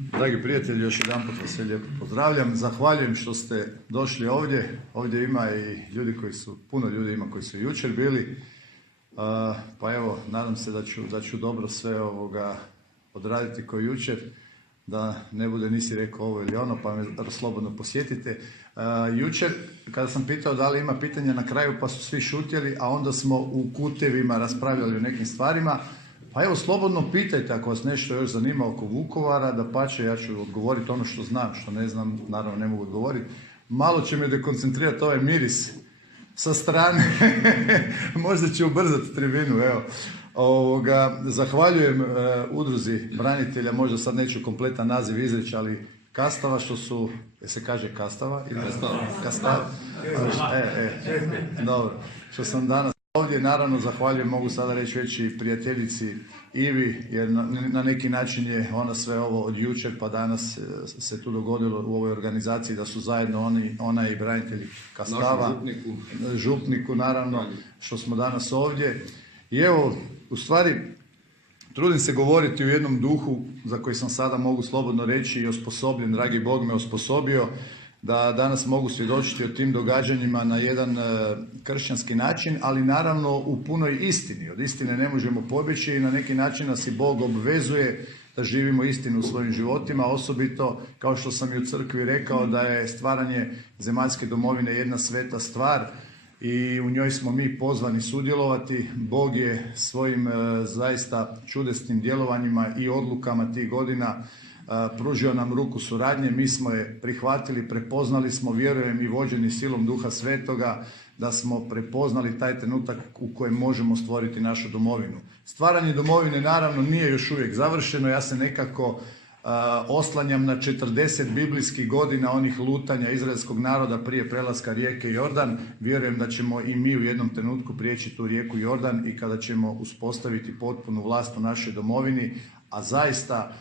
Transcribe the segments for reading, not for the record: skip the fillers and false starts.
Dragi prijatelji, još jedanput vas sve lijepo pozdravljam. Zahvaljujem što ste došli ovdje. Ovdje ima i ljudi puno ljudi ima koji su jučer bili. Pa evo, nadam se da ću dobro sve odraditi kao jučer. Da ne bude nisi rekao ovo ili ono, pa me slobodno posjetite. Jučer, kada sam pitao da li ima pitanja na kraju, pa su svi šutjeli, a onda smo u kutevima raspravljali o nekim stvarima. Pa evo, slobodno pitajte ako vas nešto još zanima oko Vukovara, dapače, ja ću odgovoriti ono što znam, što ne znam, naravno ne mogu odgovoriti. Malo će me dekoncentrirati ovaj miris sa strane, možda će ubrzati tribinu, evo. Zahvaljujem udruzi branitelja, možda sad neću kompletan naziv izreći, ali Kastava, što su, se kaže Kastava? Kastava. Dobro, što sam danas ovdje, naravno zahvaljujem, mogu sada reći već i prijateljici Ivi, jer na neki način je ona sve ovo od jučer pa danas se tu dogodilo u ovoj organizaciji da su zajedno ona i branitelji Kastava, župniku naravno, što smo danas ovdje. I evo, u stvari, trudim se govoriti u jednom duhu za koji sam sada mogu slobodno reći i osposobljen, dragi Bog me osposobio, da danas mogu svjedočiti o tim događanjima na jedan kršćanski način, ali naravno u punoj istini. Od istine ne možemo pobjeći i na neki način nas i Bog obvezuje da živimo istinu u svojim životima, osobito kao što sam i u crkvi rekao da je stvaranje zemaljske domovine jedna sveta stvar i u njoj smo mi pozvani sudjelovati. Bog je svojim zaista čudesnim djelovanjima i odlukama tih godina pružio nam ruku suradnje, mi smo je prihvatili, prepoznali smo, vjerujem i vođeni silom Duha Svetoga, da smo prepoznali taj trenutak u kojem možemo stvoriti našu domovinu. Stvaranje domovine naravno nije još uvijek završeno, ja se nekako oslanjam na 40 biblijskih godina onih lutanja izraelskog naroda prije prelaska rijeke Jordan. Vjerujem da ćemo i mi u jednom trenutku prijeći tu rijeku Jordan i kada ćemo uspostaviti potpunu vlast u našoj domovini, a zaista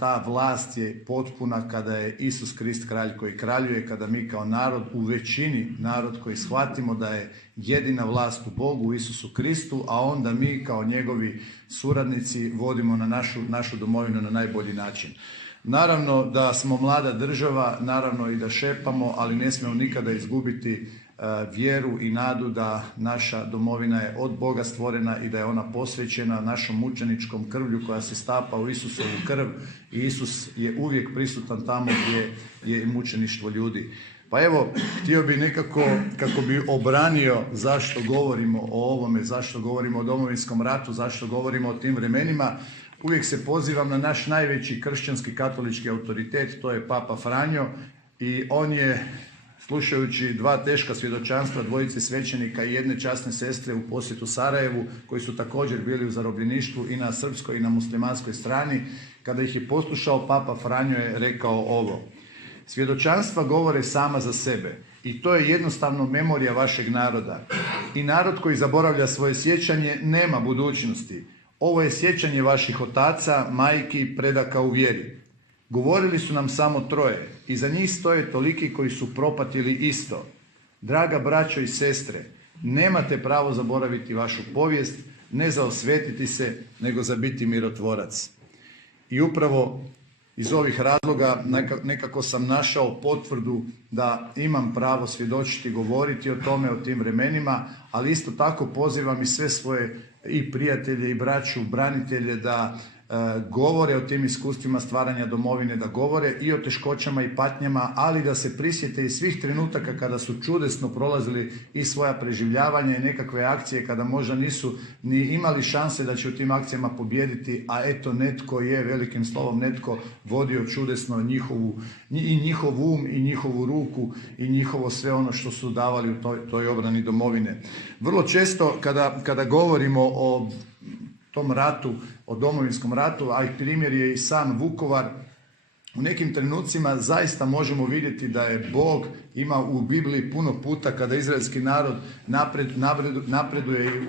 ta vlast je potpuna kada je Isus Krist kralj koji kraljuje, kada mi kao narod, u većini narod koji shvatimo da je jedina vlast u Bogu, u Isusu Kristu, a onda mi kao njegovi suradnici vodimo na našu domovinu na najbolji način. Naravno da smo mlada država, naravno i da šepamo, ali ne smijemo nikada izgubiti vjeru i nadu da naša domovina je od Boga stvorena i da je ona posvećena našom mučeničkom krvlju koja se stapa u Isusovu krv i Isus je uvijek prisutan tamo gdje je i mučeništvo ljudi. Pa evo, htio bih nekako, kako bi obranio zašto govorimo o ovome, zašto govorimo o Domovinskom ratu, zašto govorimo o tim vremenima, uvijek se pozivam na naš najveći kršćanski katolički autoritet, to je Papa Franjo, i on je, slušajući dva teška svjedočanstva dvojice svećenika i jedne časne sestre u posjetu Sarajevu, koji su također bili u zarobljeništvu i na srpskoj i na muslimanskoj strani, kada ih je poslušao, Papa Franjo je rekao ovo: svjedočanstva govore sama za sebe i to je jednostavno memorija vašeg naroda. I narod koji zaboravlja svoje sjećanje nema budućnosti. Ovo je sjećanje vaših otaca, majki, predaka u vjeri. Govorili su nam samo troje, iza njih stoje toliki koji su propatili isto. Draga braćo i sestre, nemate pravo zaboraviti vašu povijest, ne za osvetiti se, nego za biti mirotvorac. I upravo iz ovih razloga nekako sam našao potvrdu da imam pravo svjedočiti, govoriti o tome, o tim vremenima, ali isto tako pozivam i sve svoje i prijatelje i braću, branitelje da govore o tim iskustvima stvaranja domovine, da govore i o teškoćama i patnjama, ali da se prisjete i svih trenutaka kada su čudesno prolazili i svoja preživljavanja i nekakve akcije kada možda nisu ni imali šanse da će u tim akcijama pobijediti, a eto netko je, velikim slovom netko, vodio čudesno njihov um i njihovu ruku i njihovo sve ono što su davali u toj obrani domovine. Vrlo često kada govorimo o tom ratu, o Domovinskom ratu, a i primjer je i sam Vukovar, u nekim trenucima zaista možemo vidjeti da je Bog ima u Bibliji puno puta kada izraelski narod napreduje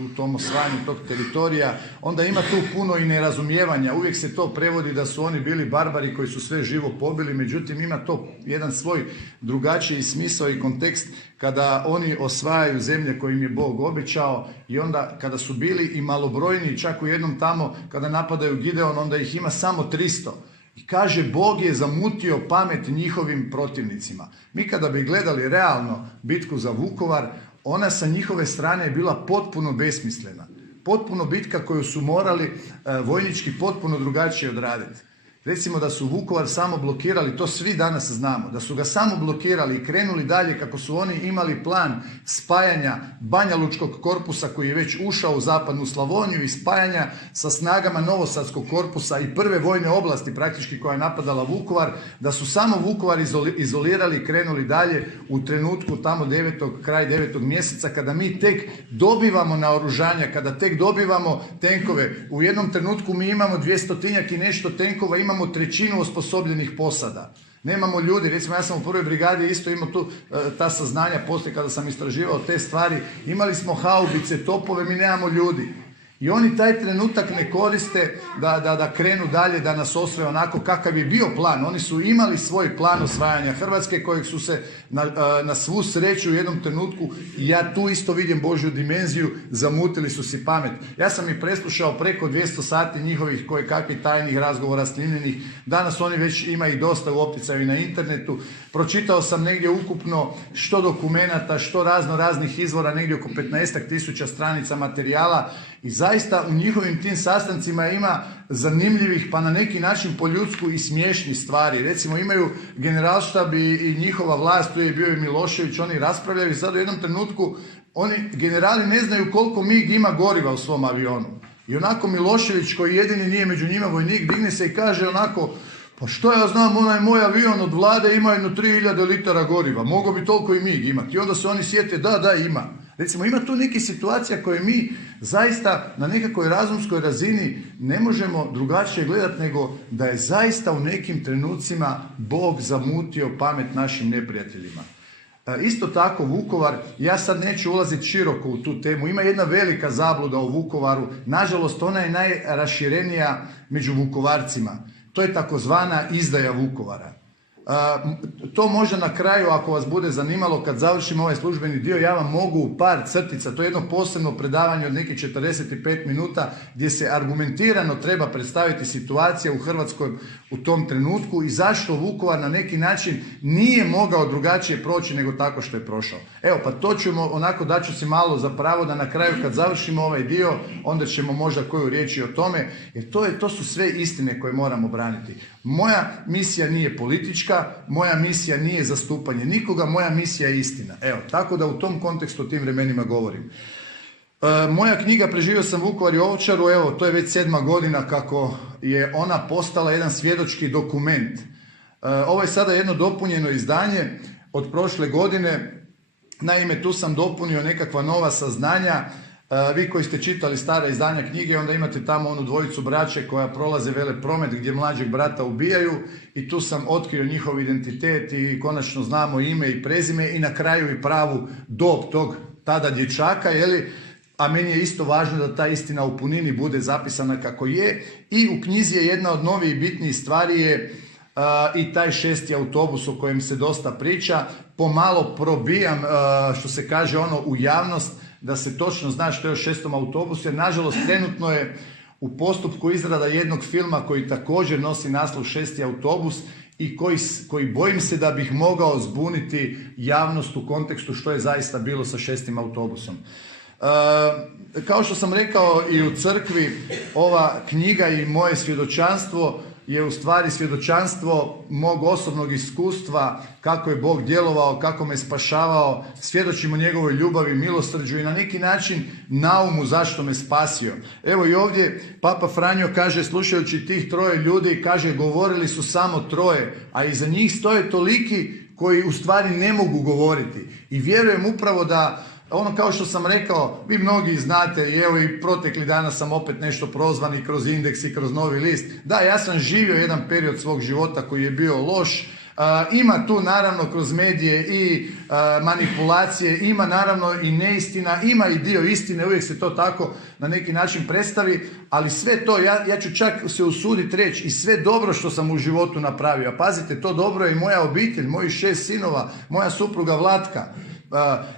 u tom osvajanju tog teritorija, onda ima tu puno i nerazumijevanja. Uvijek se to prevodi da su oni bili barbari koji su sve živo pobili, međutim ima to jedan svoj drugačiji smisao i kontekst kada oni osvajaju zemlje koje im je Bog obećao i onda kada su bili i malobrojni, čak u jednom tamo kada napadaju Gideon, onda ih ima samo 300. I kaže, Bog je zamutio pamet njihovim protivnicima. Mi kada bi gledali realno bitku za Vukovar, ona sa njihove strane je bila potpuno besmislena. Potpuno bitka koju su morali vojnički potpuno drugačije odraditi. Recimo da su Vukovar samo blokirali, to svi danas znamo, da su ga samo blokirali i krenuli dalje kako su oni imali plan spajanja Banja Lučkog korpusa koji je već ušao u zapadnu Slavoniju i spajanja sa snagama Novosadskog korpusa i prve vojne oblasti praktički koja je napadala Vukovar, da su samo Vukovar izolirali i krenuli dalje u trenutku tamo kraj 9. mjeseca kada mi tek dobivamo naoružanja, kada tek dobivamo tenkove. U jednom trenutku mi imamo 200-tinjak i nešto tenkova, imamo trećinu osposobljenih posada. Nemamo ljudi, recimo ja sam u prvoj brigadi isto imao tu ta saznanja poslije kada sam istraživao te stvari. Imali smo haubice, topove, mi nemamo ljudi. I oni taj trenutak ne koriste da krenu dalje, da nas osvoje onako kakav je bio plan. Oni su imali svoj plan osvajanja Hrvatske kojeg su se na svu sreću u jednom trenutku, i ja tu isto vidim Božju dimenziju, zamutili su si pamet. Ja sam i preslušao preko 200 sati njihovih kojekakvih tajnih razgovora snimljenih. Danas oni već ima ih dosta u opticaju i na internetu. Pročitao sam negdje ukupno što dokumenata, što raznih izvora, negdje oko 15.000 stranica materijala. I zaista u njihovim tim sastancima ima zanimljivih, pa na neki način po ljudsku i smiješnih stvari. Recimo imaju generalštab i njihova vlast, tu je bio i Milošević, oni raspravljaju i sad u jednom trenutku oni generali ne znaju koliko MIG ima goriva u svom avionu. I onako Milošević, koji jedini nije među njima vojnik, digne se i kaže onako, pa što ja znam, onaj moj avion od vlade ima jedno 3000 litara goriva, mogao bi toliko i MIG imati. I onda se oni sjete, da, ima. Recimo, ima tu neke situacija koje mi zaista na nekakvoj razumskoj razini ne možemo drugačije gledati nego da je zaista u nekim trenucima Bog zamutio pamet našim neprijateljima. Isto tako Vukovar, ja sad neću ulaziti široko u tu temu, ima jedna velika zabluda u Vukovaru, nažalost ona je najraširenija među Vukovarcima, to je takozvana izdaja Vukovara. To može na kraju, ako vas bude zanimalo, kad završim ovaj službeni dio, ja vam mogu u par crtica, to je jedno posebno predavanje od nekih 45 minuta gdje se argumentirano treba predstaviti situacija u Hrvatskoj u tom trenutku i zašto Vukovar na neki način nije mogao drugačije proći nego tako što je prošao. Evo, pa to ćemo, onako daću si malo za pravo da na kraju kad završimo ovaj dio, onda ćemo možda koju riječ i o tome, jer to su sve istine koje moramo braniti. Moja misija nije politička, moja misija nije zastupanje nikoga, moja misija je istina. Evo, tako da u tom kontekstu o tim vremenima govorim. Moja knjiga Preživio sam Vukovar i Ovčaru, evo, to je već 7. godina kako je ona postala jedan svjedočki dokument. Ovo je sada jedno dopunjeno izdanje od prošle godine. Naime, tu sam dopunio nekakva nova saznanja. Vi koji ste čitali stara izdanja knjige, onda imate tamo onu dvojicu braće koja prolaze velepromet gdje mlađeg brata ubijaju i tu sam otkrio njihov identitet i konačno znamo ime i prezime i na kraju i pravu dob tog tada dječaka, a meni je isto važno da ta istina u punini bude zapisana kako je. I u knjizi je jedna od novih i bitnijih stvari je i taj 6. autobus o kojem se dosta priča. Pomalo probijam, što se kaže, u javnost, da se točno zna što je o 6. autobusu, jer nažalost trenutno je u postupku izrada jednog filma koji također nosi naslov 6. autobus i koji bojim se da bih mogao zbuniti javnost u kontekstu što je zaista bilo sa 6. autobusom. Kao što sam rekao i u crkvi, ova knjiga i moje svjedočanstvo je u stvari svjedočanstvo mog osobnog iskustva, kako je Bog djelovao, kako me spašavao, svjedočim o njegovoj ljubavi, milosrđu i na neki način naumu zašto me spasio. Evo i ovdje Papa Franjo kaže, slušajući tih 3 ljudi, kaže, govorili su samo 3, a iza njih stoje toliki koji u stvari ne mogu govoriti. I vjerujem upravo da kao što sam rekao, vi mnogi znate, i evo i protekli dana sam opet nešto prozvan i kroz Indeks i kroz Novi list. Da, ja sam živio jedan period svog života koji je bio loš. Ima tu naravno kroz medije i manipulacije, ima naravno i neistina, ima i dio istine, uvijek se to tako na neki način predstavi, ali sve to, ja ću čak se usuditi reći, i sve dobro što sam u životu napravio. A pazite, to dobro je i moja obitelj, mojih 6 sinova, moja supruga Vlatka.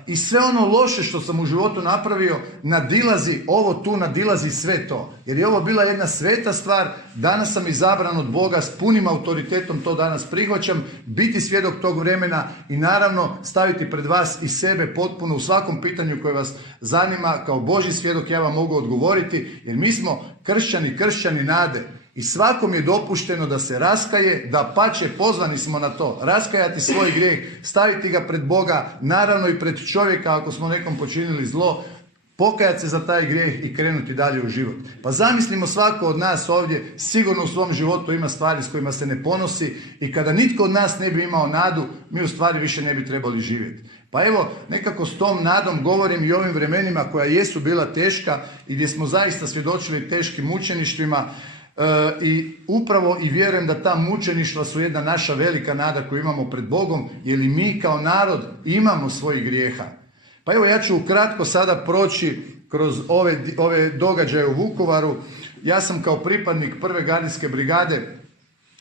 i sve ono loše što sam u životu napravio nadilazi sve to. Jer je ovo bila jedna sveta stvar, danas sam izabran od Boga, s punim autoritetom to danas prihvaćam, biti svjedok tog vremena i naravno staviti pred vas i sebe potpuno u svakom pitanju koje vas zanima. Kao Božji svjedok ja vam mogu odgovoriti, jer mi smo kršćani nade. I svakom je dopušteno da se raskaje, da pače pozvani smo na to, raskajati svoj grijeh, staviti ga pred Boga, naravno i pred čovjeka ako smo nekom počinili zlo, pokajati se za taj grijeh i krenuti dalje u život. Pa zamislimo, svako od nas ovdje sigurno u svom životu ima stvari s kojima se ne ponosi i kada nitko od nas ne bi imao nadu, mi u stvari više ne bi trebali živjeti. Pa evo, nekako s tom nadom govorim i ovim vremenima koja jesu bila teška i gdje smo zaista svjedočili teškim mučeništvima, i upravo i vjerujem da ta mučeništva su jedna naša velika nada koju imamo pred Bogom, jer i mi kao narod imamo svojih grijeha. Pa evo, ja ću ukratko sada proći kroz ove događaje u Vukovaru. Ja sam kao pripadnik 1. gardijske brigade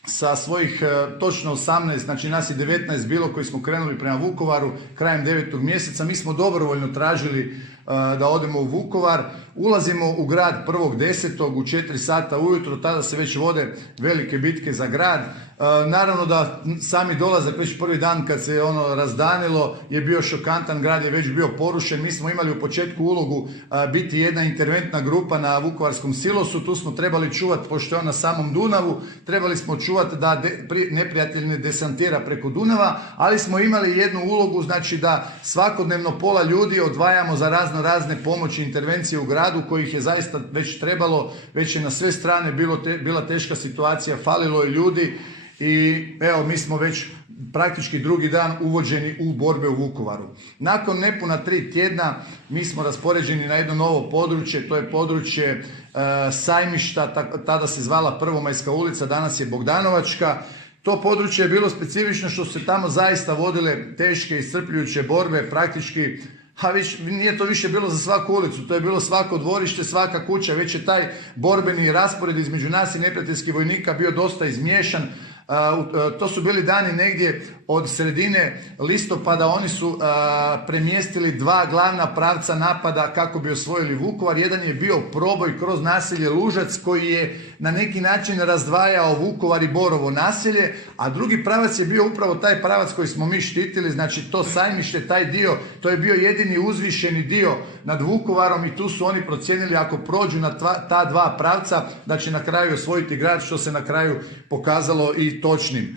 sa svojih točno 18, znači nas je 19 bilo koji smo krenuli prema Vukovaru krajem 9. mjeseca. Mi smo dobrovoljno tražili da odemo u Vukovar. Ulazimo u grad 1.10. u 4 sata ujutro, tada se već vode velike bitke za grad. Naravno da sami dolazak već prvi dan kad se ono razdanilo je bio šokantan, grad je već bio porušen. Mi smo imali u početku ulogu biti jedna interventna grupa na Vukovarskom silosu, tu smo trebali čuvati, pošto je on na samom Dunavu, trebali smo čuvati da neprijatelj ne desantira preko Dunava, ali smo imali jednu ulogu, znači da svakodnevno pola ljudi odvajamo za razne pomoći, intervencije u gradu kojih je zaista već trebalo, već je na sve strane bila teška situacija, falilo je ljudi i evo mi smo već praktički drugi dan uvođeni u borbe u Vukovaru. Nakon nepuna 3 tjedna mi smo raspoređeni na jedno novo područje, to je područje Sajmišta, tada se zvala Prvomajska ulica, danas je Bogdanovačka. To područje je bilo specifično što su se tamo zaista vodile teške i iscrpljujuće borbe, praktički nije to više bilo za svaku ulicu, to je bilo svako dvorište, svaka kuća, već je taj borbeni raspored između nas i neprijateljskih vojnika bio dosta izmiješan. To su bili dani negdje od sredine listopada, oni su premjestili 2 glavna pravca napada kako bi osvojili Vukovar. Jedan je bio proboj kroz naselje Lužac koji je na neki način razdvajao Vukovar i Borovo naselje, a drugi pravac je bio upravo taj pravac koji smo mi štitili, znači to Sajmište, taj dio, to je bio jedini uzvišeni dio nad Vukovarom i tu su oni procijenili ako prođu na ta 2 pravca da će na kraju osvojiti grad, što se na kraju pokazalo i točnim.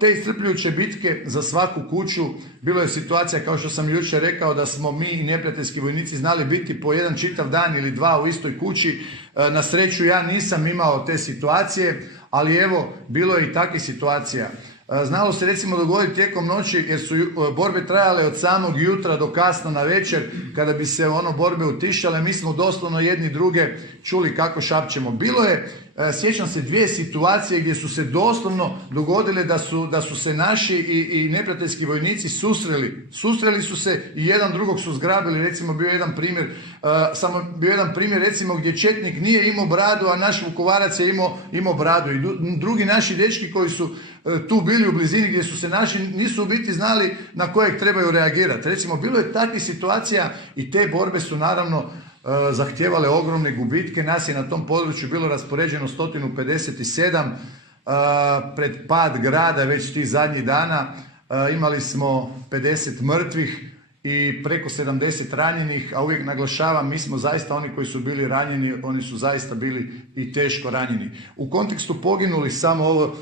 Te iscrpljujuće bitke za svaku kuću, bilo je situacija kao što sam jučer rekao da smo mi i neprijateljski vojnici znali biti po jedan čitav dan ili 2 u istoj kući. Na sreću ja nisam imao te situacije, ali evo bilo je i takvih situacija. Znalo se recimo dogoditi tijekom noći jer su borbe trajale od samog jutra do kasno na večer, kada bi se borbe utišale, mi smo doslovno jedni druge čuli kako šapćemo. Bilo je, sjećam se, 2 situacije gdje su se doslovno dogodile da su se naši i neprijateljski vojnici susreli. Susreli su se i jedan drugog su zgrabili, recimo bio jedan primjer recimo gdje četnik nije imao bradu, a naš Vukovarac je imao bradu. I drugi naši dečki koji su tu bili u blizini gdje su se naši, nisu u biti znali na kojeg trebaju reagirati. Recimo, bilo je takvih situacija i te borbe su naravno zahtijevale ogromne gubitke. Nas je na tom području bilo raspoređeno 157. Pred pad grada već tih zadnjih dana imali smo 50 mrtvih i preko 70 ranjenih, a uvijek naglašavam, mi smo zaista oni koji su bili ranjeni, oni su zaista bili i teško ranjeni. U kontekstu poginuli, samo ovo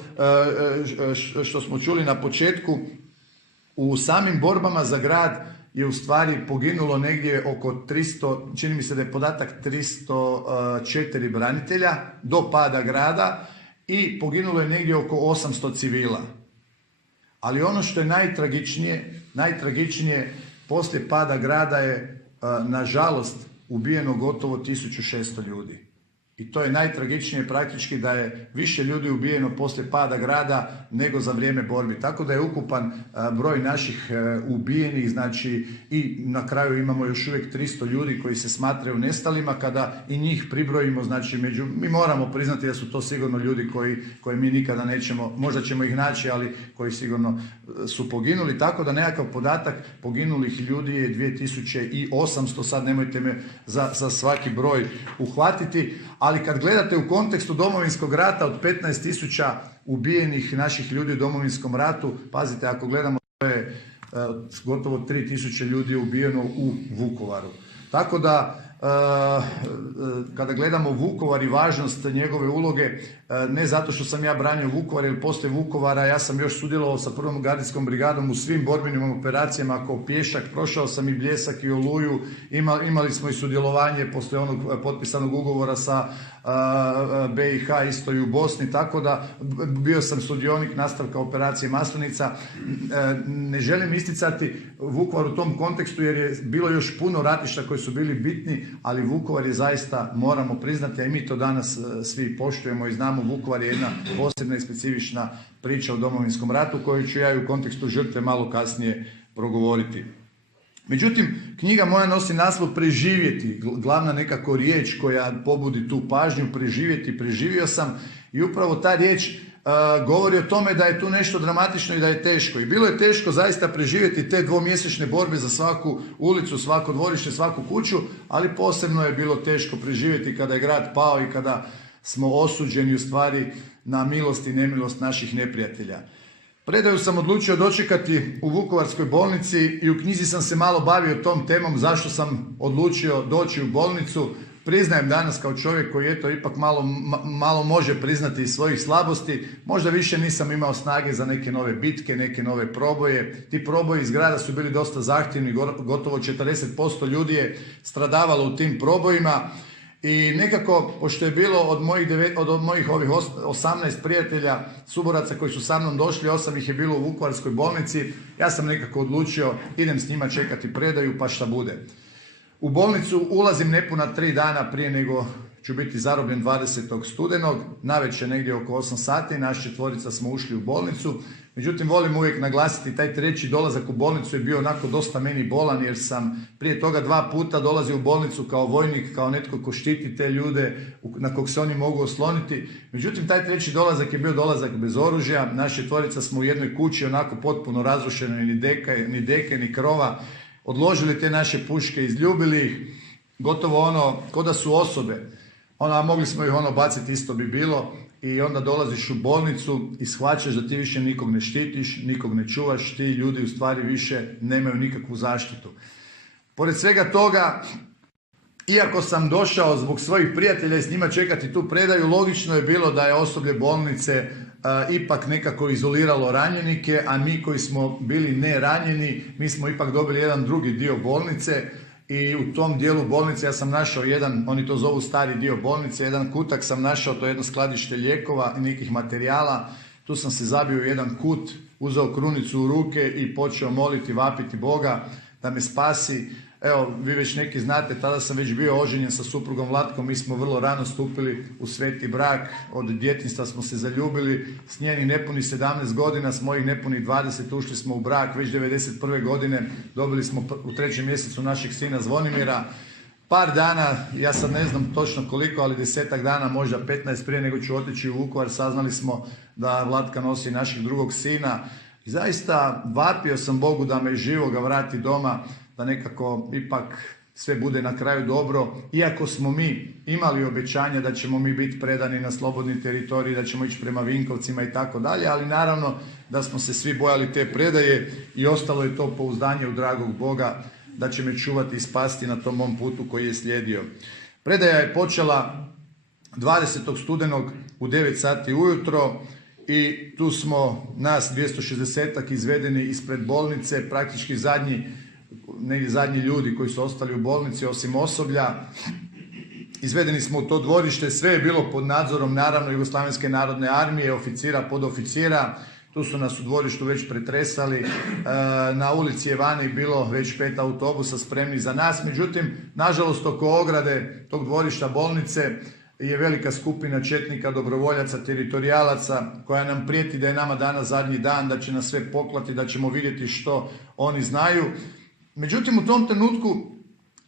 što smo čuli na početku, u samim borbama za grad je u stvari poginulo negdje oko 300, čini mi se da je podatak 304 branitelja do pada grada i poginulo je negdje oko 800 civila. Ali ono što je najtragičnije, poslije pada grada je, nažalost, ubijeno gotovo 1600 ljudi. I to je najtragičnije praktički da je više ljudi ubijeno poslije pada grada nego za vrijeme borbi. Tako da je ukupan broj naših ubijenih, znači i na kraju imamo još uvijek 300 ljudi koji se smatraju nestalima. Kada i njih pribrojimo, znači mi moramo priznati da su to sigurno ljudi koji mi nikada nećemo, možda ćemo ih naći, ali koji sigurno su poginuli. Tako da nekakav podatak poginulih ljudi je 2800, sad nemojte me za svaki broj uhvatiti. Ali kad gledate u kontekstu Domovinskog rata od 15.000 ubijenih naših ljudi u Domovinskom ratu, pazite, ako gledamo, to je gotovo 3.000 ljudi je ubijeno u Vukovaru. Tako da kada gledamo Vukovar i važnost njegove uloge, ne zato što sam ja branio Vukovar, jer poslije Vukovara ja sam još sudjelovao sa 1. gardijskom brigadom u svim borbenim operacijama kao pješak, prošao sam i Bljesak i Oluju, imali smo i sudjelovanje poslije onog potpisanog ugovora sa BiH isto i u Bosni, tako da bio sam sudionik nastavka operacije Maslenica. Ne želim isticati Vukovar u tom kontekstu jer je bilo još puno ratišta koji su bili bitni, ali Vukovar je zaista, moramo priznati, a i mi to danas svi poštujemo i znamo, Vukovar je jedna posebna i specifična priča o Domovinskom ratu koju ću ja i u kontekstu žrtve malo kasnije progovoriti. Međutim, knjiga moja nosi naslov Preživjeti, glavna nekako riječ koja pobudi tu pažnju, preživjeti, preživio sam, i upravo ta riječ govori o tome da je tu nešto dramatično i da je teško. I bilo je teško zaista preživjeti te dvomjesečne borbe za svaku ulicu, svako dvorište, svaku kuću, ali posebno je bilo teško preživjeti kada je grad pao i kada smo osuđeni u stvari na milost i nemilost naših neprijatelja. Predaju sam odlučio dočekati u Vukovarskoj bolnici i u knjizi sam se malo bavio tom temom zašto sam odlučio doći u bolnicu. Priznajem danas kao čovjek koji eto ipak malo može priznati iz svojih slabosti, možda više nisam imao snage za neke nove bitke, neke nove proboje. Ti proboji iz grada su bili dosta zahtjevni, gotovo 40% ljudi je stradavalo u tim probojima. I nekako, pošto je bilo od mojih ovih 18 prijatelja, suboraca koji su sa mnom došli, 8 ih je bilo u Vukovarskoj bolnici, ja sam nekako odlučio, idem s njima čekati predaju pa šta bude. U bolnicu ulazim nepuna 3 dana prije nego ću biti zarobljen 20. studenog, navečer negdje oko 8 sati, naš 4 smo ušli u bolnicu. Međutim, volim uvijek naglasiti, taj treći dolazak u bolnicu je bio onako dosta meni bolan, jer sam prije toga 2 puta dolazio u bolnicu kao vojnik, kao netko ko štiti te ljude na kog se oni mogu osloniti. Međutim, taj treći dolazak je bio dolazak bez oružja, naš 4 smo u jednoj kući onako potpuno razrušeno, ni deke, ni krova, odložili te naše puške, izljubili ih, gotovo ono, ko da su osobe. A mogli smo ih baciti, isto bi bilo. I onda dolaziš u bolnicu i shvaćaš da ti više nikog ne štitiš, nikog ne čuvaš, ti ljudi u stvari više nemaju nikakvu zaštitu. Pored svega toga, iako sam došao zbog svojih prijatelja i s njima čekati tu predaju, logično je bilo da je osoblje bolnice ipak nekako izoliralo ranjenike, a mi koji smo bili ne ranjeni, mi smo ipak dobili jedan drugi dio bolnice. I u tom dijelu bolnice ja sam našao jedan, oni to zovu stari dio bolnice, jedan kutak sam našao, to je jedno skladište lijekova i nekih materijala. Tu sam se zabio u jedan kut, uzeo krunicu u ruke i počeo moliti, vapiti Boga da me spasi. Evo, vi već neki znate, tada sam već bio oženjen sa suprugom Vlatkom, mi smo vrlo rano stupili u sveti brak, od djetinjstva smo se zaljubili, s njenih nepunih 17 godina, s mojih nepunih 20 ušli smo u brak, već 1991. godine dobili smo u 3. mjesecu našeg sina Zvonimira. Par dana, ja sad ne znam točno koliko, ali 10 dana, možda 15 prije nego ću otići u Vukovar, saznali smo da Vlatka nosi našeg drugog sina. I zaista vapio sam Bogu da me živoga vrati doma, da nekako ipak sve bude na kraju dobro. Iako smo mi imali obećanja da ćemo mi biti predani na slobodni teritorij, da ćemo ići prema Vinkovcima i tako dalje, ali naravno da smo se svi bojali te predaje i ostalo je to pouzdanje u dragog Boga da će me čuvati i spasti na tom mom putu koji je slijedio. Predaja je počela 20. studenog u 9 sati ujutro i tu smo nas 260 izvedeni ispred bolnice, praktički zadnji ljudi koji su ostali u bolnici osim osoblja. Izvedeni smo u to dvorište, sve je bilo pod nadzorom naravno Jugoslavenske narodne armije, oficira, podoficira. Tu su nas u dvorištu već pretresali, na ulici je vani bilo već 5 autobusa spremni za nas. Međutim, nažalost oko ograde tog dvorišta bolnice je velika skupina četnika, dobrovoljaca, teritorijalaca koja nam prijeti da je nama danas zadnji dan, da će nas sve poklati, da ćemo vidjeti što oni znaju. Međutim, u tom trenutku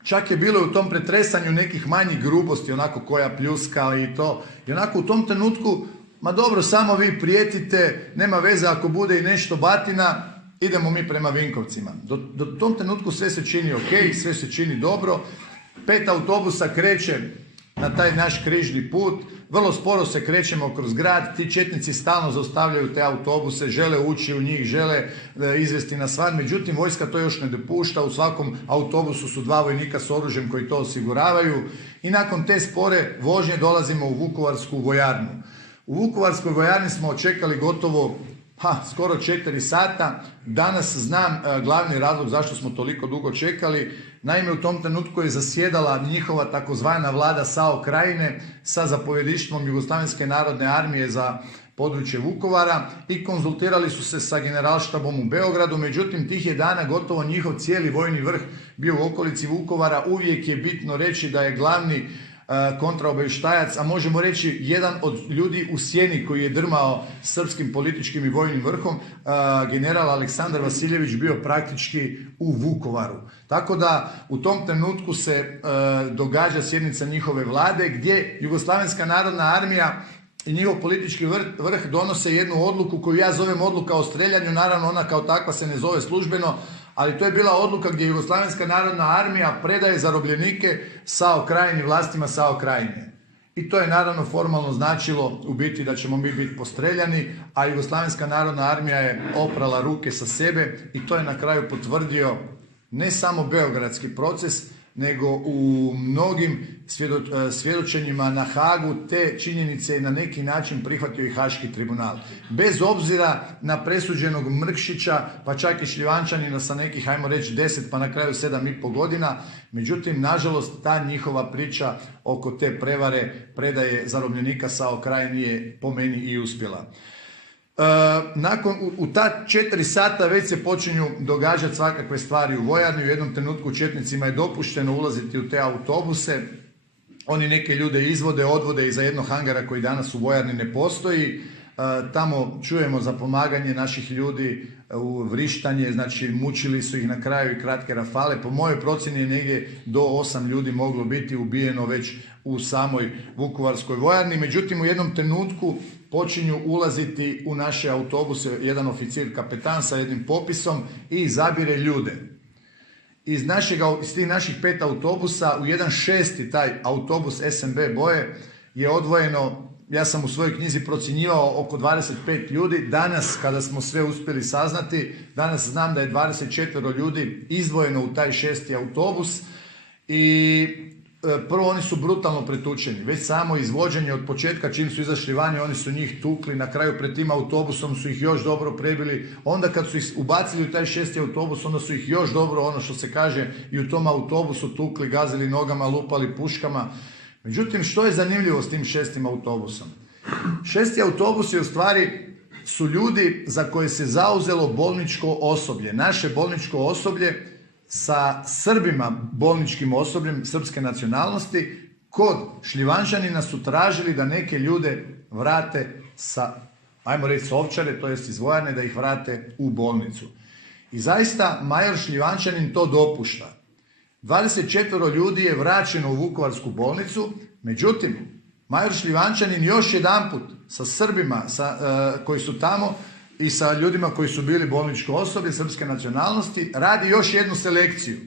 čak je bilo u tom pretresanju nekih manjih grubosti, onako koja pljuska i to. I onako u tom trenutku, ma dobro, samo vi prijetite, nema veze ako bude i nešto batina, idemo mi prema Vinkovcima. Do tom trenutku sve se čini ok, sve se čini dobro. 5 autobusa kreće na taj naš križni put, vrlo sporo se krećemo kroz grad, ti četnici stalno zaustavljaju te autobuse, žele ući u njih, žele izvesti nas van, međutim vojska to još ne dopušta, u svakom autobusu su 2 vojnika s oružjem koji to osiguravaju i nakon te spore vožnje dolazimo u Vukovarsku vojarnu. U Vukovarskoj vojarni smo čekali gotovo skoro 4 sata. Danas znam glavni razlog zašto smo toliko dugo čekali. Naime, u tom trenutku je zasjedala njihova takozvana vlada SAO Krajine sa zapovjedništvom Jugoslavenske narodne armije za područje Vukovara i konzultirali su se sa generalštabom u Beogradu. Međutim, tih je dana gotovo njihov cijeli vojni vrh bio u okolici Vukovara. Uvijek je bitno reći da je glavni kontraobavještajac, a možemo reći jedan od ljudi u sjeni koji je drmao srpskim političkim i vojnim vrhom, general Aleksandar Vasiljević, bio praktički u Vukovaru. Tako da u tom trenutku se događa sjednica njihove vlade gdje Jugoslavenska narodna armija i njihov politički vrh donose jednu odluku koju ja zovem odluka o streljanju. Naravno, ona kao takva se ne zove službeno, ali to je bila odluka gdje Jugoslavenska narodna armija predaje zarobljenike SAO Krajini, vlastima SAO Krajine. I to je naravno formalno značilo u biti da ćemo mi biti postreljani, a Jugoslavenska narodna armija je oprala ruke sa sebe i to je na kraju potvrdio ne samo beogradski proces, nego u mnogim svjedočenjima na Hagu te činjenice je na neki način prihvatio i Haški tribunal. Bez obzira na presuđenog Mrkšića, pa čak i Šljivančanina sa nekih, ajmo reći, 10 pa na kraju 7,5 godina, međutim, nažalost, ta njihova priča oko te prevare predaje zarobljenika SAO Krajini je po meni i uspjela. U ta 4 sata već se počinju događati svakakve stvari u vojarni. U jednom trenutku četnicima je dopušteno ulaziti u te autobuse. Oni neke ljude izvode, odvode iza jednog hangara koji danas u vojarni ne postoji. Tamo čujemo za pomaganje naših ljudi u vrištanje, znači mučili su ih na kraju i kratke rafale. Po mojoj procjeni je negdje do 8 ljudi moglo biti ubijeno već u samoj Vukovarskoj vojarni. Međutim, u jednom trenutku počinju ulaziti u naše autobuse jedan oficir kapetan sa jednim popisom i zabire ljude. Iz tih naših 5 autobusa u jedan 6. taj autobus SNB boje je odvojeno, ja sam u svojoj knjizi procjenjivao, oko 25 ljudi. Danas, kada smo sve uspjeli saznati, danas znam da je 24 ljudi izdvojeno u taj 6. autobus i prvo oni su brutalno pretučeni. Već samo izvođenje od početka, čim su izašli vani, oni su njih tukli, na kraju pred tim autobusom su ih još dobro prebili. Onda kad su ih ubacili u taj 6. autobus, onda su ih još dobro, ono što se kaže, i u tom autobusu tukli, gazili nogama, lupali puškama. Međutim, što je zanimljivo s tim 6. autobusom? 6. autobus je u stvari su ljudi za koje se zauzelo bolničko osoblje. Naše bolničko osoblje sa Srbima, bolničkim osobljem srpske nacionalnosti, kod Šljivančanina su tražili da neke ljude vrate sa, ajmo reći, s Ovčare, to jest iz vojarne, da ih vrate u bolnicu. I zaista major Šljivančanin to dopušta. 24 ljudi je vraćeno u Vukovarsku bolnicu, međutim, major Šljivančanin još jedanput sa Srbima koji su tamo i sa ljudima koji su bili bolničko osoblje srpske nacionalnosti radi još jednu selekciju.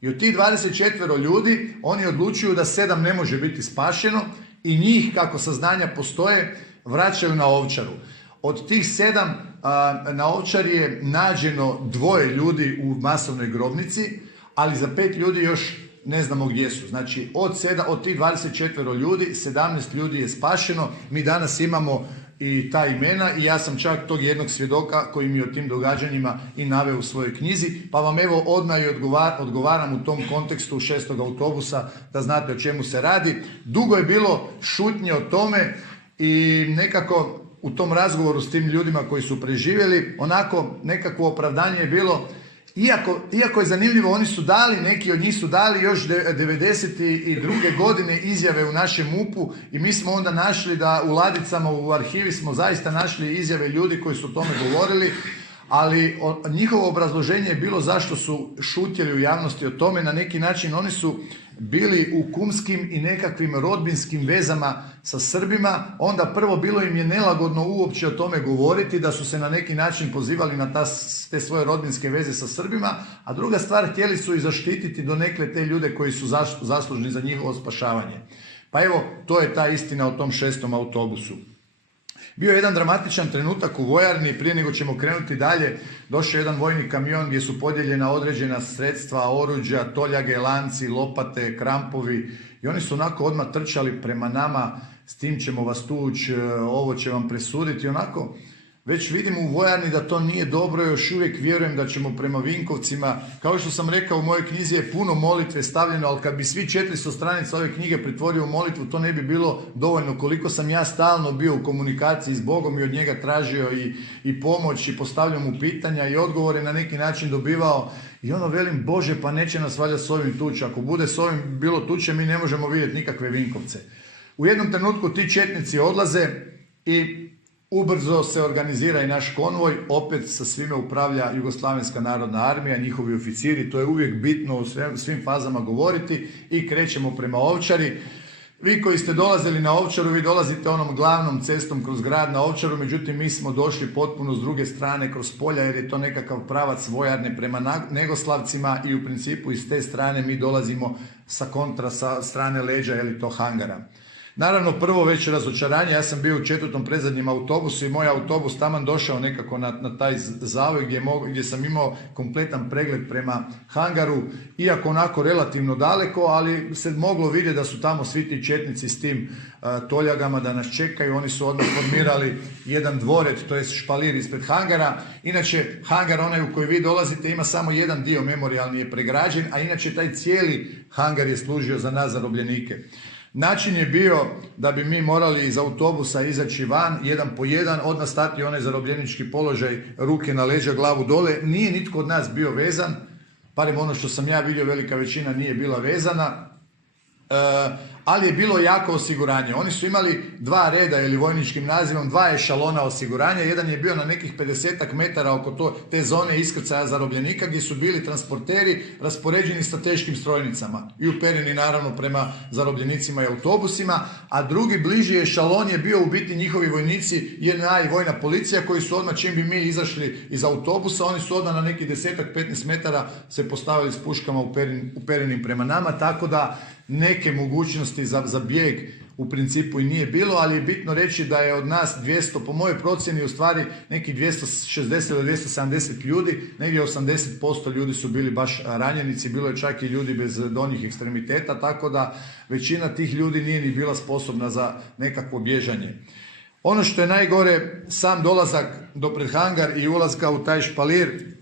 I od tih 24 ljudi oni odlučuju da 7 ne može biti spašeno i njih, kako saznanja postoje, vraćaju na Ovčaru. Od tih 7 na Ovčari je nađeno 2 ljudi u masovnoj grobnici, ali za 5 ljudi još ne znamo gdje su. Znači od tih 24 ljudi 17 ljudi je spašeno. Mi danas imamo i ta imena i ja sam čak tog jednog svjedoka koji mi o tim događanjima i naveo u svojoj knjizi, pa vam evo odmah i odgovaram u tom kontekstu 6. autobusa da znate o čemu se radi. Dugo je bilo šutnje o tome i nekako u tom razgovoru s tim ljudima koji su preživjeli, onako nekakvo opravdanje je bilo, Iako je zanimljivo, oni su dali, neki od njih su dali još 92. godine izjave u našem MUP-u i mi smo onda našli da u ladicama, u arhivi smo zaista našli izjave ljudi koji su o tome govorili, ali njihovo obrazloženje je bilo zašto su šutjeli u javnosti o tome. Na neki način oni su bili u kumskim i nekakvim rodbinskim vezama sa Srbima, onda prvo bilo im je nelagodno uopće o tome govoriti, da su se na neki način pozivali na te svoje rodbinske veze sa Srbima, a druga stvar, htjeli su i zaštititi donekle te ljude koji su zaslužni za njihovo spašavanje. Pa evo, to je ta istina o tom 6. autobusu. Bio je jedan dramatičan trenutak u vojarni, prije nego ćemo krenuti dalje, došao je jedan vojni kamion gdje su podijeljena određena sredstva, oruđa, toljage, lanci, lopate, krampovi i oni su onako odmah trčali prema nama, s tim ćemo vas tući, ovo će vam presuditi, onako. Već vidim u vojarni da to nije dobro, još uvijek vjerujem da ćemo prema Vinkovcima, kao što sam rekao u mojoj knjizi je puno molitve stavljeno, ali kad bi svi 400 stranica ove knjige pretvorio u molitvu, to ne bi bilo dovoljno. Koliko sam ja stalno bio u komunikaciji s Bogom i od njega tražio i pomoć i postavljao mu pitanja i odgovore na neki način dobivao. I ono velim, Bože, pa neće nas valjda s ovim tući. Ako bude s ovim bilo tuče, mi ne možemo vidjeti nikakve Vinkovce. U jednom trenutku ti četnici odlaze i ubrzo se organizira i naš konvoj, opet sa svime upravlja Jugoslavenska narodna armija, njihovi oficiri, to je uvijek bitno u svim fazama govoriti i krećemo prema Ovčari. Vi koji ste dolazili na Ovčaru, vi dolazite onom glavnom cestom kroz grad na Ovčaru, međutim mi smo došli potpuno s druge strane kroz polja jer je to nekakav pravac vojarne prema Negoslavcima i u principu iz te strane mi dolazimo sa kontra sa strane leđa, ili to hangara. Naravno, prvo već razočaranje, ja sam bio u 4. predzadnjem autobusu i moj autobus taman došao nekako na taj zavoj gdje sam imao kompletan pregled prema hangaru, iako onako relativno daleko, ali se moglo vidjeti da su tamo svi ti četnici s tim toljagama da nas čekaju. Oni su odmah formirali jedan dvoret, to je špalir ispred hangara. Inače, hangar onaj u koji vi dolazite ima samo jedan dio, memorijalni je pregrađen, a inače taj cijeli hangar je služio za nas zarobljenike. Način je bio da bi mi morali iz autobusa izaći van, jedan po jedan, odmah stati onaj zarobljenički položaj, ruke na leđa, glavu dole. Nije nitko od nas bio vezan, barem ono što sam ja vidio, velika većina nije bila vezana, ali je bilo jako osiguranje. Oni su imali 2 reda ili vojničkim nazivom 2 ešalona osiguranja. Jedan je bio na nekih 50 metara oko te zone iskrcaja zarobljenika gdje su bili transporteri raspoređeni sa teškim strojnicama i upereni naravno prema zarobljenicima i autobusima, a drugi bliži ešalon je bio u biti njihovi vojnici, JNA i vojna policija, koji su odmah čim bi mi izašli iz autobusa, oni su odmah na nekih 10-15 metara se postavili s puškama uperenim prema nama, tako da neke mogućnosti za bijeg u principu i nije bilo, ali je bitno reći da je od nas 200, po mojoj procjeni u stvari nekih 260 do 270 ljudi, negdje 80% ljudi su bili baš ranjenici, bilo je čak i ljudi bez donjih ekstremiteta, tako da većina tih ljudi nije ni bila sposobna za nekakvo bježanje. Ono što je najgore, sam dolazak do pred hangar i ulazka u taj špalir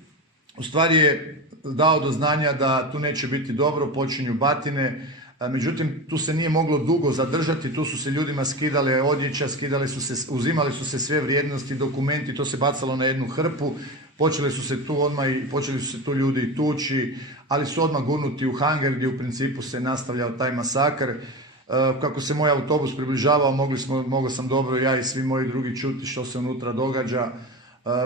u stvari je dao do znanja da tu neće biti dobro, počinju batine. Međutim, tu se nije moglo dugo zadržati, tu su se ljudima skidale odjeća, uzimali su se sve vrijednosti, dokumenti, to se bacalo na jednu hrpu, počeli su se tu ljudi tući, ali su odmah gurnuti u hangar gdje u principu se nastavljao taj masakr. Kako se moj autobus približavao, mogao sam dobro ja i svi moji drugi čuti što se unutra događa.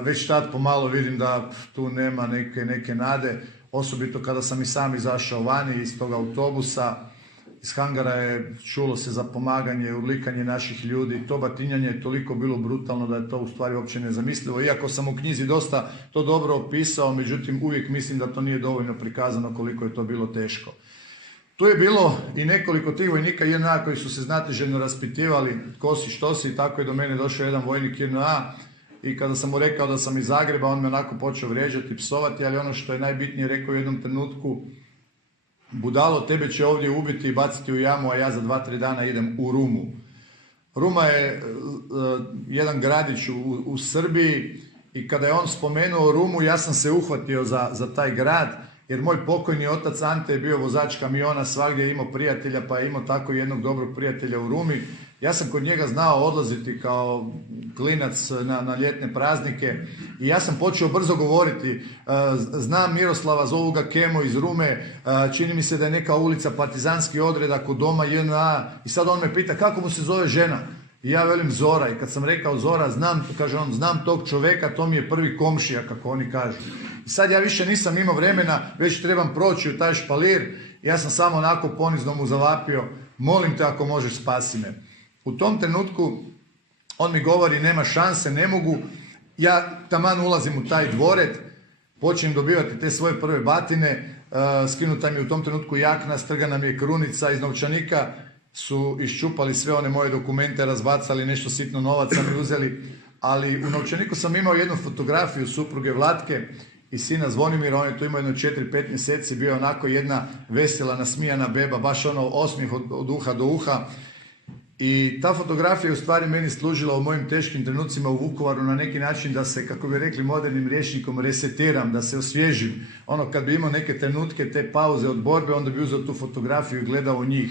Već tad pomalo vidim da tu nema neke nade, osobito kada sam i sam izašao vani iz tog autobusa. Iz hangara je čulo se zapomaganje, urlikanje naših ljudi. To batinjanje je toliko bilo brutalno da je to u stvari uopće nezamislivo. Iako sam u knjizi dosta to dobro opisao, međutim uvijek mislim da to nije dovoljno prikazano koliko je to bilo teško. Tu je bilo i nekoliko tih vojnika JNA koji su se znatiželjno raspitivali tko si, što si, i tako je do mene došao jedan vojnik JNA i kada sam mu rekao da sam iz Zagreba, on me onako počeo vrijeđati, psovati, ali ono što je najbitnije, rekao u jednom trenutku: budalo, tebe će ovdje ubiti i baciti u jamu, a ja za 2-3 dana idem u Rumu. Ruma je jedan gradić u Srbiji i kada je on spomenuo Rumu, ja sam se uhvatio za taj grad, jer moj pokojni otac Ante je bio vozač kamiona, svagdje je imao prijatelja, pa je imao tako jednog dobrog prijatelja u Rumi. Ja sam kod njega znao odlaziti klinac na ljetne praznike i ja sam počeo brzo govoriti. Znam Miroslava, zovu ga Kemo iz Rume, čini mi se da je neka ulica Partizanski odredak kod doma JNA i sad on me pita kako mu se zove žena. I ja velim Zora i kad sam rekao Zora, kaže on, znam tog čoveka, to mi je prvi komšija, kako oni kažu. I sad ja više nisam imao vremena, već trebam proći u taj špalir. Ja sam samo onako ponizno mu zavapio, molim te ako možeš spasi me. U tom trenutku on mi govori nema šanse, ne mogu. Ja taman ulazim u taj dvoret, počnem dobivati te svoje prve batine, skinuta mi u tom trenutku jakna, strgana mi je krunica, iz novčanika su iščupali sve one moje dokumente, razbacali, nešto sitno novaca mi uzeli, ali u novčaniku sam imao jednu fotografiju supruge Vlatke i sina Zvonimira, on je tu imao jedno 4-5 mjeseci, bio onako jedna vesela, nasmijana beba, baš ono osmijeh od uha do uha. I ta fotografija je u stvari meni služila u mojim teškim trenucima u Vukovaru na neki način da se, kako bi rekli modernim rječnikom, resetiram, da se osvježim. Ono kad bi imao neke trenutke, te pauze od borbe, onda bi uzeo tu fotografiju i gledao njih.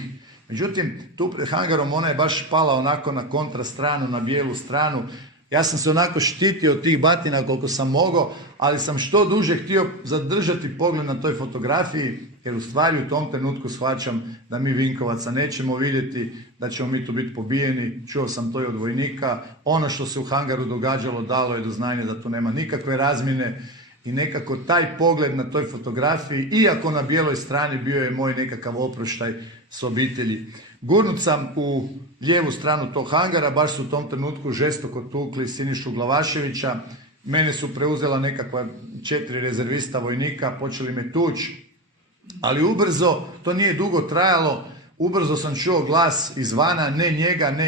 Međutim, tu pred hangarom ona je baš pala onako na kontra stranu, na bijelu stranu. Ja sam se onako štitio od tih batina koliko sam mogao, ali sam što duže htio zadržati pogled na toj fotografiji, jer u stvari u tom trenutku shvaćam da mi Vinkovaca nećemo vidjeti, da ćemo mi tu biti pobijeni. Čuo sam to i od vojnika. Ono što se u hangaru događalo dalo je do znanja da tu nema nikakve razmjene i nekako taj pogled na toj fotografiji, iako na bijeloj strani bio je moj nekakav oproštaj s obitelji. Gurnut sam u lijevu stranu tog hangara, baš su u tom trenutku žestoko tukli Sinišu Glavaševića. Mene su preuzela nekakva 4 rezervista vojnika, počeli me tući. Ali ubrzo, to nije dugo trajalo, ubrzo sam čuo glas izvana, ne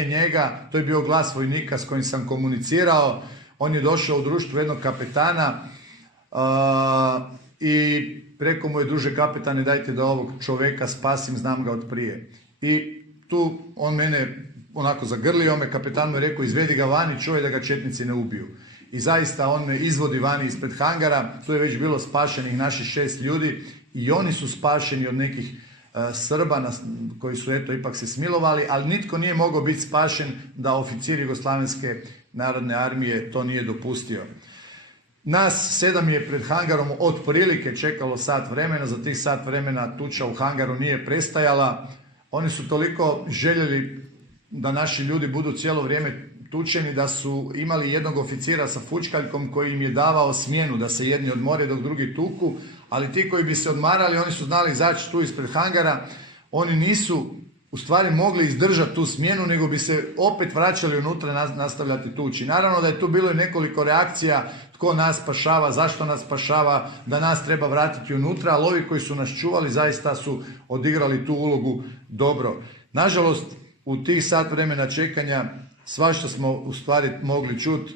njega, to je bio glas vojnika s kojim sam komunicirao. On je došao u društvu jednog kapetana i rekao mu je, druže kapetane, dajte da ovog čoveka spasim, znam ga od prije. I tu on mene onako zagrlio me, kapetan mu je rekao, izvedi ga vani, čuvaj da ga četnici ne ubiju. I zaista on me izvodi vani ispred hangara, tu je već bilo spašenih naših 6 ljudi i oni su spašeni od nekih Srba koji su eto ipak se smilovali, ali nitko nije mogao biti spašen da oficir Jugoslavenske narodne armije to nije dopustio. Nas 7 je pred hangarom otprilike čekalo sat vremena, za tih sat vremena tuča u hangaru nije prestajala. Oni su toliko željeli da naši ljudi budu cijelo vrijeme tučeni da su imali jednog oficira sa fučkaljkom koji im je davao smjenu da se jedni odmore dok drugi tuku, ali ti koji bi se odmarali, oni su znali izaći tu ispred hangara, oni nisu u stvari mogli izdržati tu smjenu, nego bi se opet vraćali unutra nastavljati tući. Naravno da je tu bilo i nekoliko reakcija, tko nas spašava, zašto nas spašava, da nas treba vratiti unutra, ali ovi koji su nas čuvali zaista su odigrali tu ulogu dobro. Nažalost, u tih sat vremena čekanja svašta smo u stvari mogli čuti,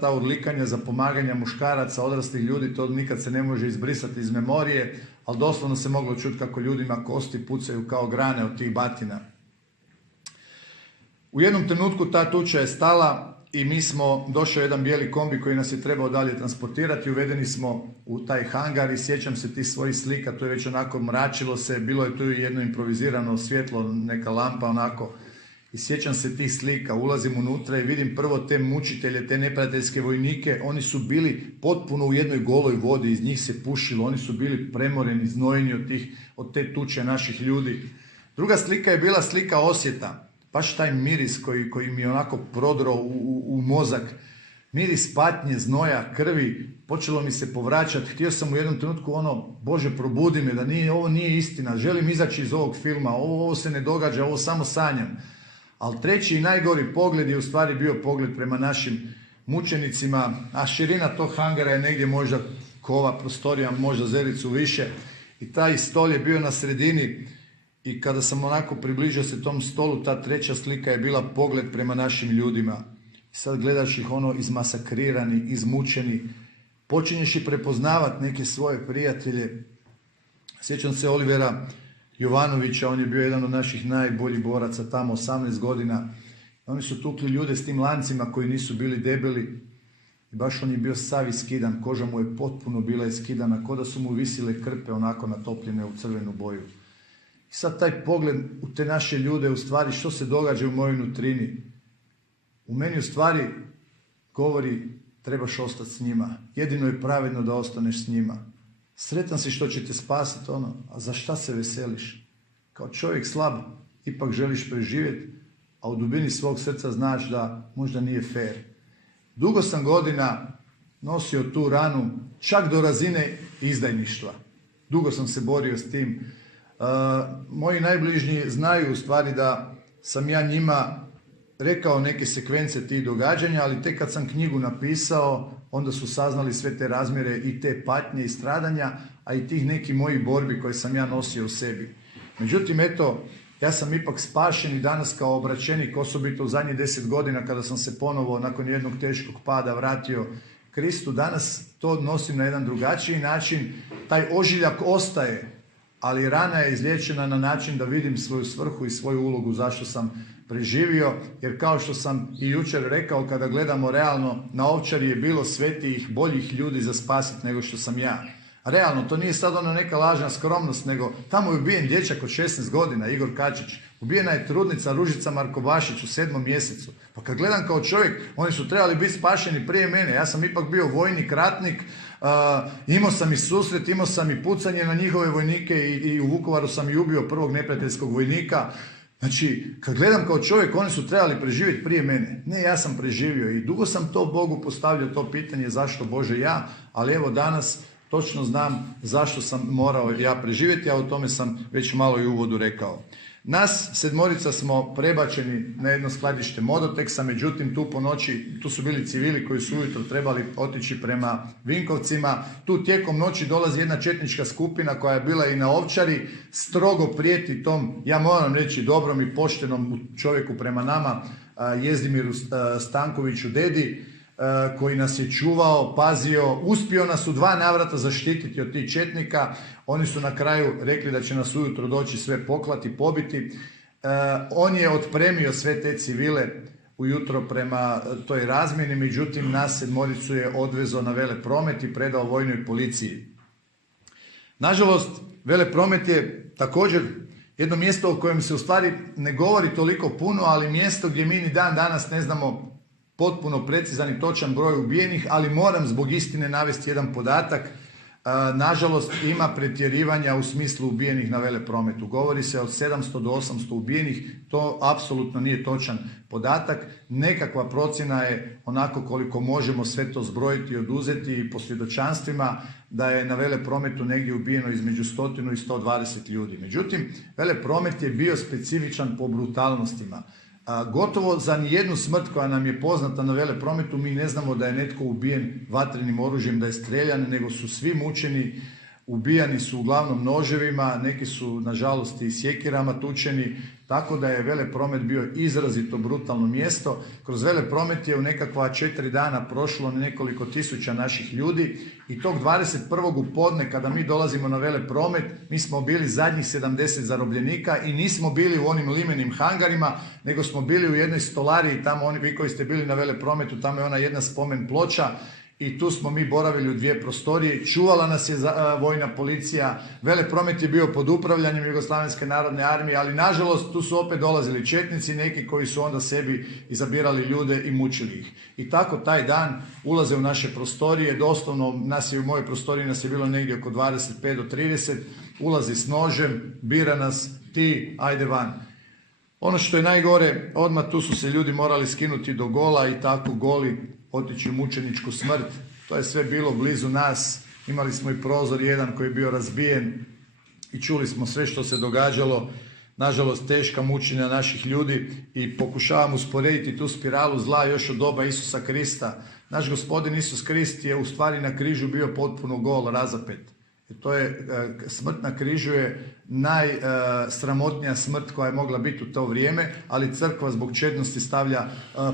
ta urlikanja za pomaganja muškaraca, odraslih ljudi, to nikad se ne može izbrisati iz memorije, ali doslovno se moglo čuti kako ljudima kosti pucaju kao grane od tih batina. U jednom trenutku ta tuča je stala i mi smo, došao jedan bijeli kombi koji nas je trebao dalje transportirati, uvedeni smo u taj hangar i sjećam se tih svojih slika, to je već onako mračilo se, bilo je tu jedno improvizirano svjetlo, neka lampa onako. I sjećam se tih slika, ulazim unutra i vidim prvo te mučitelje, te neprijateljske vojnike, oni su bili potpuno u jednoj goloj vodi, iz njih se pušilo, oni su bili premoreni, znojeni od te tuče naših ljudi. Druga slika je bila slika Osjeta, baš taj miris koji mi je onako prodro u mozak. Miris patnje, znoja, krvi, počelo mi se povraćati, htio sam u jednom trenutku Bože probudi me, da ovo nije istina, želim izaći iz ovog filma, ovo se ne događa, ovo samo sanjam. Ali treći i najgori pogled je u stvari bio pogled prema našim mučenicima, a širina tog hangara je negdje možda kova prostorija, možda zericu više. I taj stol je bio na sredini i kada sam onako približio se tom stolu, ta treća slika je bila pogled prema našim ljudima. I sad gledaš ih izmasakrirani, izmučeni, počinješ i prepoznavati neke svoje prijatelje. Sjećam se Olivera Jovanovića, on je bio jedan od naših najboljih boraca tamo, 18 godina. Oni su tukli ljude s tim lancima koji nisu bili debeli. I baš on je bio sav iskidan, koža mu je potpuno bila iskidana, ko da su mu visile krpe onako natopljene u crvenu boju. I sad taj pogled u te naše ljude, u stvari što se događa u mojoj nutrini. U meni u stvari govori trebaš ostati s njima. Jedino je pravedno da ostaneš s njima. Sretan si što će te spasiti a za šta se veseliš? Kao čovjek slab ipak želiš preživjeti, a u dubini svog srca znaš da možda nije fair. Dugo sam godina nosio tu ranu, čak do razine izdajništva. Dugo sam se borio s tim. Moji najbližnji znaju u stvari da sam ja njima rekao neke sekvence tih događanja, ali tek kad sam knjigu napisao, onda su saznali sve te razmjere i te patnje i stradanja, a i tih nekih mojih borbi koje sam ja nosio u sebi. Međutim, eto, ja sam ipak spašen i danas kao obraćenik, osobito u zadnjih 10 godina kada sam se ponovo nakon jednog teškog pada vratio Kristu, danas to nosim na jedan drugačiji način. Taj ožiljak ostaje, ali rana je izliječena na način da vidim svoju svrhu i svoju ulogu zašto sam preživio, jer kao što sam i jučer rekao, kada gledamo realno, na Ovčari je bilo svetijih, boljih ljudi za spasiti nego što sam ja. Realno, to nije sad neka lažna skromnost, nego tamo je ubijen dječak od 16 godina, Igor Kačić. Ubijena je trudnica Ružica Markobašić u 7. mjesecu. Pa kad gledam kao čovjek, oni su trebali biti spašeni prije mene. Ja sam ipak bio vojnik, ratnik, imao sam i susret, imao sam i pucanje na njihove vojnike i u Vukovaru sam i ubio prvog neprijateljskog vojnika. Znači, kad gledam kao čovjek, oni su trebali preživjeti prije mene. Ne, ja sam preživio i dugo sam to Bogu postavljao to pitanje zašto Bože ja, ali evo danas točno znam zašto sam morao ja preživjeti, a o tome sam već malo i u uvodu rekao. Nas 7 smo prebačeni na jedno skladište Modoteksa, međutim tu po noći, tu su bili civili koji su ujutro trebali otići prema Vinkovcima. Tu tijekom noći dolazi jedna četnička skupina koja je bila i na Ovčari, strogo prijeti tom, ja moram reći, dobrom i poštenom čovjeku prema nama, Jezdimiru Stankoviću Dedi, koji nas je čuvao, pazio, uspio nas u 2 navrata zaštititi od tih četnika. Oni su na kraju rekli da će nas ujutro doći sve poklati, pobiti. On je otpremio sve te civile ujutro prema toj razmjeni, međutim nas 7 je odvezao na Velepromet i predao vojnoj policiji. Nažalost, Velepromet je također jedno mjesto o kojem se u stvari ne govori toliko puno, ali mjesto gdje mi ni dan danas ne znamo potpuno precizan i točan broj ubijenih, ali moram zbog istine navesti jedan podatak. Nažalost, ima pretjerivanja u smislu ubijenih na Veleprometu. Govori se od 700 do 800 ubijenih, to apsolutno nije točan podatak. Nekakva procjena je onako koliko možemo sve to zbrojiti i oduzeti i po svjedočanstvima da je na Veleprometu negdje ubijeno između 100 i 120 ljudi. Međutim, Velepromet je bio specifičan po brutalnostima. Gotovo za nijednu smrt koja nam je poznata na Veleprometu mi ne znamo da je netko ubijen vatrenim oružjem, da je streljan, nego su svi mučeni, ubijani su uglavnom noževima, neki su nažalost i sjekirama tučeni, tako da je Velepromet bio izrazito brutalno mjesto. Kroz Velepromet je u nekakva 4 dana prošlo nekoliko tisuća naših ljudi i tog 21. u podne kada mi dolazimo na Velepromet, mi smo bili zadnjih 70 zarobljenika i nismo bili u onim limenim hangarima, nego smo bili u jednoj stolariji, tamo vi koji ste bili na Veleprometu, tamo je ona jedna spomen ploča, i tu smo mi boravili u 2 prostorije, čuvala nas je vojna policija, Velepromet je bio pod upravljanjem Jugoslavenske narodne armije, ali nažalost tu su opet dolazili četnici, neki koji su onda sebi izabirali ljude i mučili ih. I tako taj dan ulaze u naše prostorije, doslovno nas je u mojoj prostoriji nas je bilo negdje oko 25 do 30, ulazi s nožem, bira nas, ti, ajde van. Ono što je najgore, odmah tu su se ljudi morali skinuti do gola i tako goli otići u mučeničku smrt. To je sve bilo blizu nas. Imali smo i prozor jedan koji je bio razbijen i čuli smo sve što se događalo. Nažalost, teška mučenja naših ljudi i pokušavam usporediti tu spiralu zla još od doba Isusa Krista. Naš gospodin Isus Krist je u stvari na križu bio potpuno gol, razapet. To je, smrt na križu je najsramotnija smrt koja je mogla biti u to vrijeme, ali crkva zbog čednosti stavlja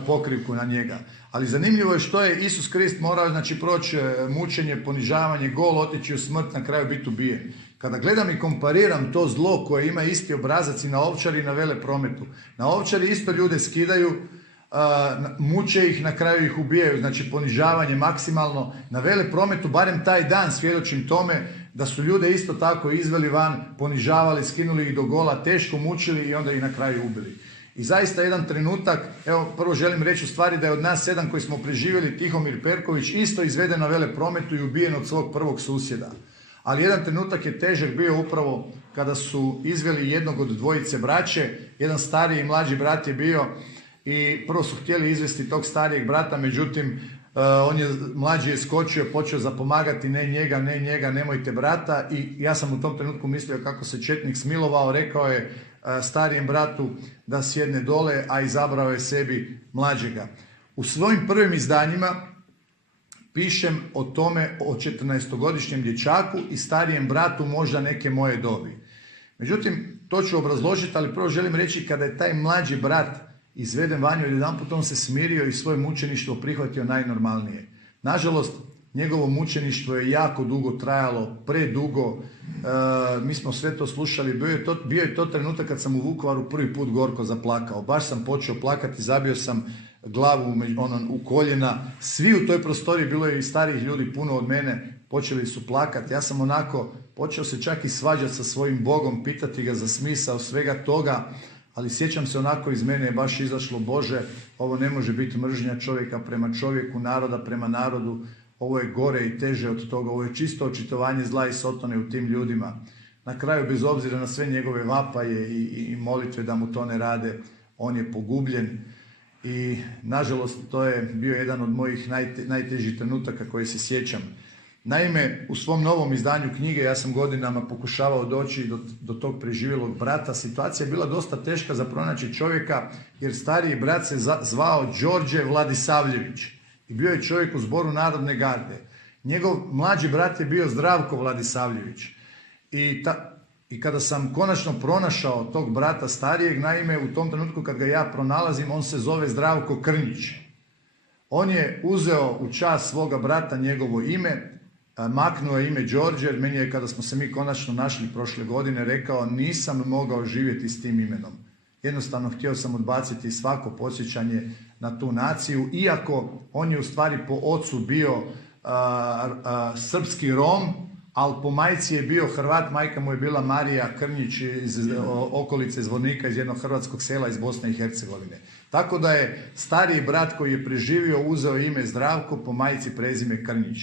pokrivku na njega. Ali zanimljivo je što je Isus Krist morao proći mučenje, ponižavanje, gol, otići u smrt, na kraju biti ubijen. Kada gledam i kompariram to zlo koje ima isti obrazac i na Ovčari i na Veleprometu. Na Ovčari isto ljude skidaju, muče ih, na kraju ih ubijaju, znači ponižavanje maksimalno. Na Veleprometu, barem taj dan svjedočim tome da su ljude isto tako izveli van, ponižavali, skinuli ih do gola, teško mučili i onda ih na kraju ubili. I zaista jedan trenutak, evo prvo želim reći u stvari da je od nas 7 koji smo preživjeli Tihomir Perković isto izveden na veleprometu i ubijen od svog prvog susjeda. Ali jedan trenutak je težak bio upravo kada su izveli jednog od dvojice braće, jedan stariji i mlađi brat je bio i prvo su htjeli izvesti tog starijeg brata, međutim mlađi je skočio, počeo zapomagati, ne njega, nemojte brata, i ja sam u tom trenutku mislio kako se četnik smilovao, rekao je starijem bratu da sjedne dole, a izabrao je sebi mlađega. U svojim prvim izdanjima pišem o tome, o 14-godišnjem dječaku i starijem bratu možda neke moje dobi. Međutim, to ću obrazložiti, ali prvo želim reći kada je taj mlađi brat izveden vanju, jedanput on se smirio i svoje mučeništvo prihvatio najnormalnije. Nažalost, njegovo mučeništvo je jako dugo trajalo, predugo, mi smo sve to slušali, bio je to trenutak kad sam u Vukovaru prvi put gorko zaplakao, baš sam počeo plakati, zabio sam glavu u koljena, svi u toj prostoriji, bilo je i starijih ljudi puno od mene, počeli su plakati, ja sam onako počeo se čak i svađati sa svojim Bogom, pitati ga za smisao svega toga, ali sjećam se onako iz mene je baš izašlo, Bože, ovo ne može biti mržnja čovjeka prema čovjeku, naroda prema narodu, ovo je gore i teže od toga, ovo je čisto očitovanje zla i sotone u tim ljudima. Na kraju, bez obzira na sve njegove vapaje i molitve da mu to ne rade, on je pogubljen i nažalost to je bio jedan od mojih najtežih trenutaka koje se sjećam. Naime, u svom novom izdanju knjige ja sam godinama pokušavao doći do tog preživjelog brata. Situacija je bila dosta teška za pronaći čovjeka jer stariji brat se zvao Đorđe Vladisavljević i bio je čovjek u Zboru Narodne garde. Njegov mlađi brat je bio Zdravko Vladisavljević. I kada sam konačno pronašao tog brata starijeg, naime u tom trenutku kad ga ja pronalazim, on se zove Zdravko Krnjić. On je uzeo u čast svoga brata njegovo ime, maknuo je ime Đorđe, jer meni je kada smo se mi konačno našli prošle godine rekao nisam mogao živjeti s tim imenom. Jednostavno htio sam odbaciti svako podsjećanje na tu naciju, iako on je u stvari po ocu bio srpski Rom, ali po majci je bio Hrvat, majka mu je bila Marija Krnjić iz okolice Zvornika, iz jednog hrvatskog sela iz Bosne i Hercegovine. Tako da je stariji brat koji je preživio uzeo ime Zdravko, po majci prezime Krnjić.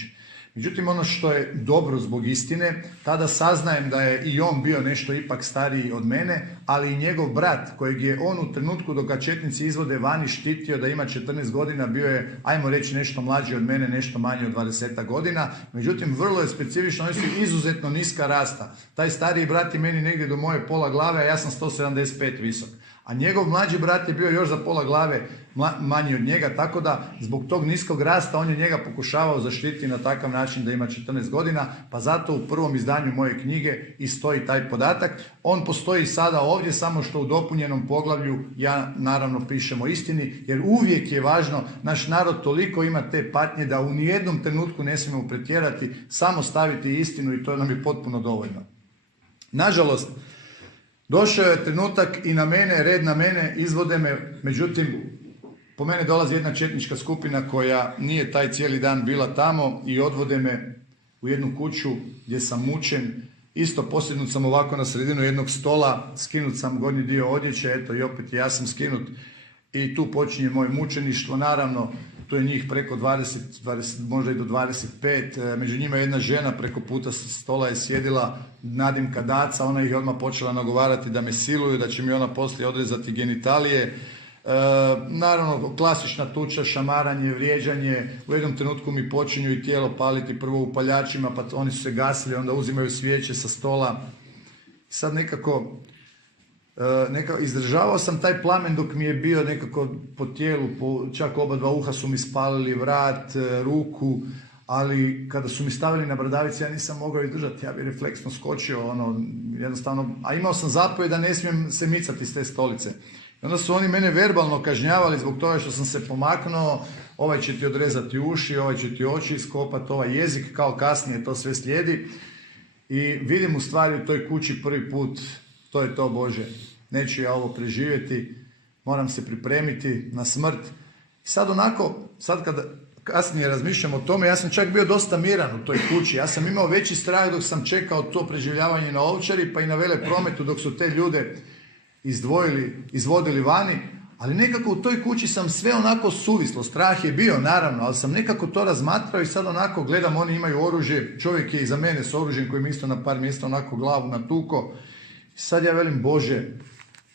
Međutim, ono što je dobro zbog istine, tada saznajem da je i on bio nešto ipak stariji od mene, ali i njegov brat, kojeg je on u trenutku dok ga četnici izvode vani štitio da ima 14 godina, bio je, ajmo reći, nešto mlađi od mene, nešto manje od 20 godina. Međutim, vrlo je specifično, oni su izuzetno niska rasta. Taj stariji brat je meni negdje do moje pola glave, a ja sam 175 visok. A njegov mlađi brat je bio još za pola glave manji od njega, tako da zbog tog niskog rasta on je njega pokušavao zaštititi na takav način da ima 14 godina, pa zato u prvom izdanju moje knjige i stoji taj podatak. On postoji sada ovdje, samo što u dopunjenom poglavlju ja naravno pišem o istini, jer uvijek je važno, naš narod toliko ima te patnje da u nijednom trenutku ne smijemo pretjerati, samo staviti istinu i to nam je potpuno dovoljno. Nažalost, došao je trenutak i na mene, red na mene, izvode me, međutim, po mene dolazi jedna četnička skupina koja nije taj cijeli dan bila tamo i odvode me u jednu kuću gdje sam mučen. Isto posjednut sam ovako na sredinu jednog stola, skinut sam gornji dio odjeće, eto i opet ja sam skinut i tu počinje moje mučeništvo. Naravno, tu je njih preko 20, možda i do 25, među njima jedna žena preko puta stola je sjedila, Nadimka Daca, ona ih je odmah počela nagovarati da me siluju, da će mi ona poslije odrezati genitalije. Naravno, klasična tuča, šamaranje, vrijeđanje, u jednom trenutku mi počinju i tijelo paliti, prvo u paljačima, pa oni su se gasili, onda uzimaju svijeće sa stola. Sad nekako izdržavao sam taj plamen dok mi je bio nekako po tijelu, čak oba dva uha su mi spalili, vrat, ruku, ali kada su mi stavili na bradavice ja nisam mogao izdržati, ja bi refleksno skočio, jednostavno, a imao sam zapovjed da ne smijem se micati s te stolice. I onda su oni mene verbalno kažnjavali zbog toga što sam se pomaknuo, ovaj će ti odrezati uši, ovaj će ti oči iskopati, ovaj jezik, kao kasnije to sve slijedi. I vidim u stvari u toj kući prvi put, to je to, Bože, neću ja ovo preživjeti, moram se pripremiti na smrt. Sad kada kasnije razmišljam o tome, ja sam čak bio dosta miran u toj kući, ja sam imao veći strah dok sam čekao to preživljavanje na Ovčari, pa i na veleprometu dok su te ljude izvodili vani, ali nekako u toj kući sam sve onako suvislo, strah je bio naravno, ali sam nekako to razmatrao i sad onako gledam, oni imaju oružje, čovjek je iza mene s oružjem koji mi isto na par mjesta onako glavu natuko. Sad ja velim, Bože,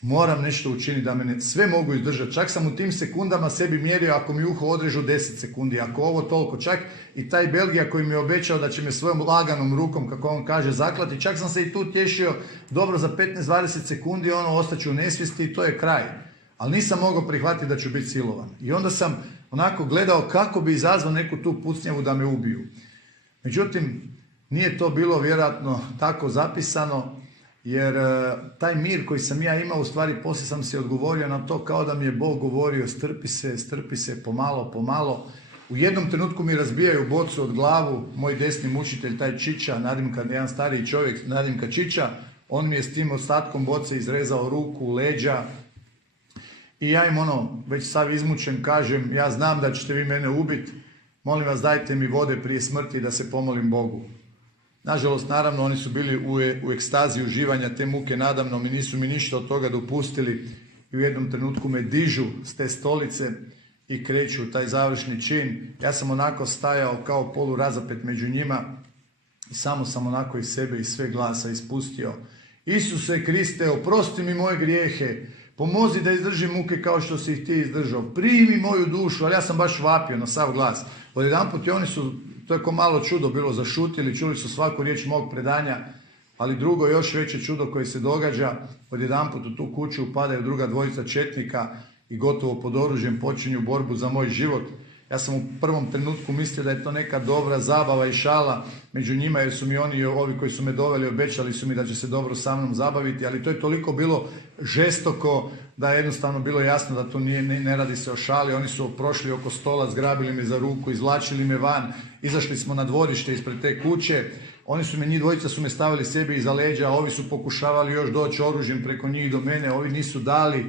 moram nešto učiniti da me sve mogu izdržati. Čak sam u tim sekundama sebi mjerio ako mi uho odrežu 10 sekundi, ako ovo toliko. Čak i taj Belgija koji mi je obećao da će me svojom laganom rukom, kako on kaže, zaklati. Čak sam se i tu tješio, dobro, za 15-20 sekundi ostaću u nesvijesti i to je kraj. Ali nisam mogao prihvatiti da ću biti silovan. I onda sam onako gledao kako bi izazvao neku tu pucnjavu da me ubiju. Međutim, nije to bilo vjerojatno tako zapisano, jer taj mir koji sam ja imao, u stvari poslije sam se odgovorio na to kao da mi je Bog govorio strpi se, pomalo. U jednom trenutku mi razbijaju bocu od glavu, moj desni mučitelj, taj Čiča, nadimka, jedan stariji čovjek, nadimka Čiča, on mi je s tim ostatkom boce izrezao ruku, leđa i ja im već sav izmučen kažem, ja znam da ćete vi mene ubiti, molim vas dajte mi vode prije smrti da se pomolim Bogu. Nažalost, naravno, oni su bili u ekstazi uživanja te muke nadamnom i nisu mi ništa od toga dopustili i u jednom trenutku me dižu s te stolice i kreću taj završni čin. Ja sam onako stajao kao polurazapet među njima i samo sam onako iz sebe i sve glasa ispustio. Isuse Kriste, oprosti mi moje grijehe, pomozi da izdržim muke kao što si ih ti izdržao, primi moju dušu, ali ja sam baš vapio na sav glas. Odjedanput i oni su, to je ko malo čudo bilo, zašutili, čuli su svaku riječ mog predanja, ali drugo još veće čudo koje se događa, odjedanput u tu kuću upadaju druga dvojica četnika i gotovo pod oružjem počinju borbu za moj život. Ja sam u prvom trenutku mislio da je to neka dobra zabava i šala među njima, jer su mi ovi koji su me doveli, obećali su mi da će se dobro sa mnom zabaviti, ali to je toliko bilo žestoko da je jednostavno bilo jasno da to ne radi se o šali. Oni su prošli oko stola, zgrabili me za ruku, izvlačili me van, izašli smo na dvorište ispred te kuće. Njih dvojica su me stavili sebi iza leđa, ovi su pokušavali još doći oružjem preko njih do mene, ovi nisu dali.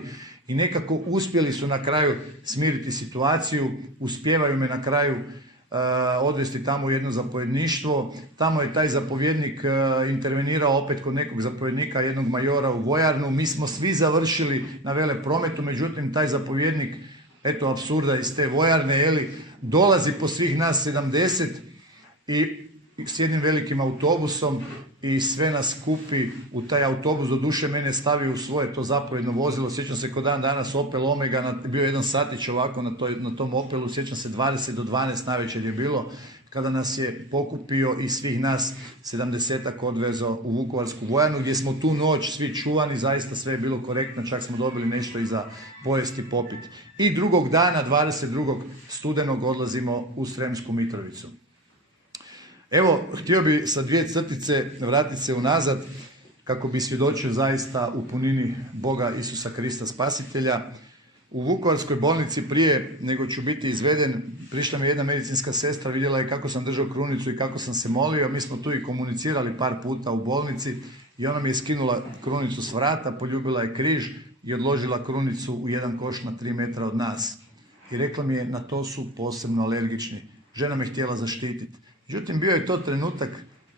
I nekako uspjeli su na kraju smiriti situaciju, uspijevaju me na kraju odvesti tamo u jedno zapovjedništvo. Tamo je taj zapovjednik intervenirao opet kod nekog zapovjednika, jednog majora u vojarnu. Mi smo svi završili na veleprometu, međutim taj zapovjednik, eto apsurda iz te vojarne, dolazi po svih nas 70 i s jednim velikim autobusom i sve nas kupi u taj autobus, do duše mene stavi u svoje to zapovjedno vozilo. Sjećam se kod dan danas Opel Omega, bio je jedan satić ovako na tom Opelu, sjećam se 20 do 12 navečer je bilo, kada nas je pokupio i svih nas 70-ak odvezao u Vukovarsku vojarnu, gdje smo tu noć svi čuvani, zaista sve je bilo korektno, čak smo dobili nešto i za pojesti popit. I drugog dana, 22. studenog, odlazimo u Sremsku Mitrovicu. Evo, htio bi sa 2 crtice vratiti se unazad kako bi svjedočio zaista u punini Boga Isusa Krista Spasitelja. U Vukovarskoj bolnici prije nego ću biti izveden, prišla mi jedna medicinska sestra, vidjela je kako sam držao krunicu i kako sam se molio. Mi smo tu i komunicirali par puta u bolnici i ona mi je skinula krunicu s vrata, poljubila je križ i odložila krunicu u jedan koš na 3 metra od nas. I rekla mi je, na to su posebno alergični. Žena me htjela zaštititi. Međutim, bio je to trenutak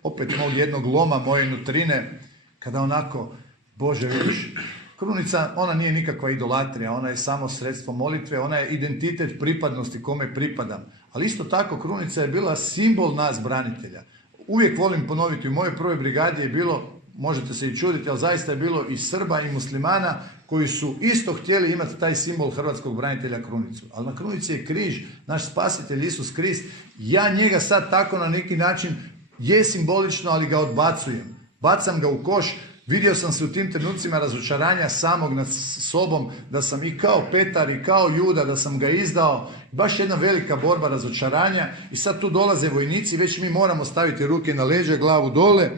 opet mog jednog loma, moje nutrine, kada onako, Bože vidiš, krunica, ona nije nikakva idolatrija, ona je samo sredstvo molitve, ona je identitet pripadnosti kome pripadam. Ali isto tako krunica je bila simbol nas branitelja. Uvijek volim ponoviti, u mojoj prvoj brigadi je bilo, možete se i čuditi, ali zaista je bilo i Srba i muslimana koji su isto htjeli imati taj simbol hrvatskog branitelja krunicu. Ali na krunici je križ, naš spasitelj Isus Krist. Ja njega sad tako na neki način je simbolično, ali ga odbacujem. Bacam ga u koš. Vidio sam se u tim trenucima razočaranja samog nad sobom, da sam i kao Petar i kao Juda, da sam ga izdao. Baš jedna velika borba razočaranja i sad tu dolaze vojnici, već mi moramo staviti ruke na leđa, glavu dole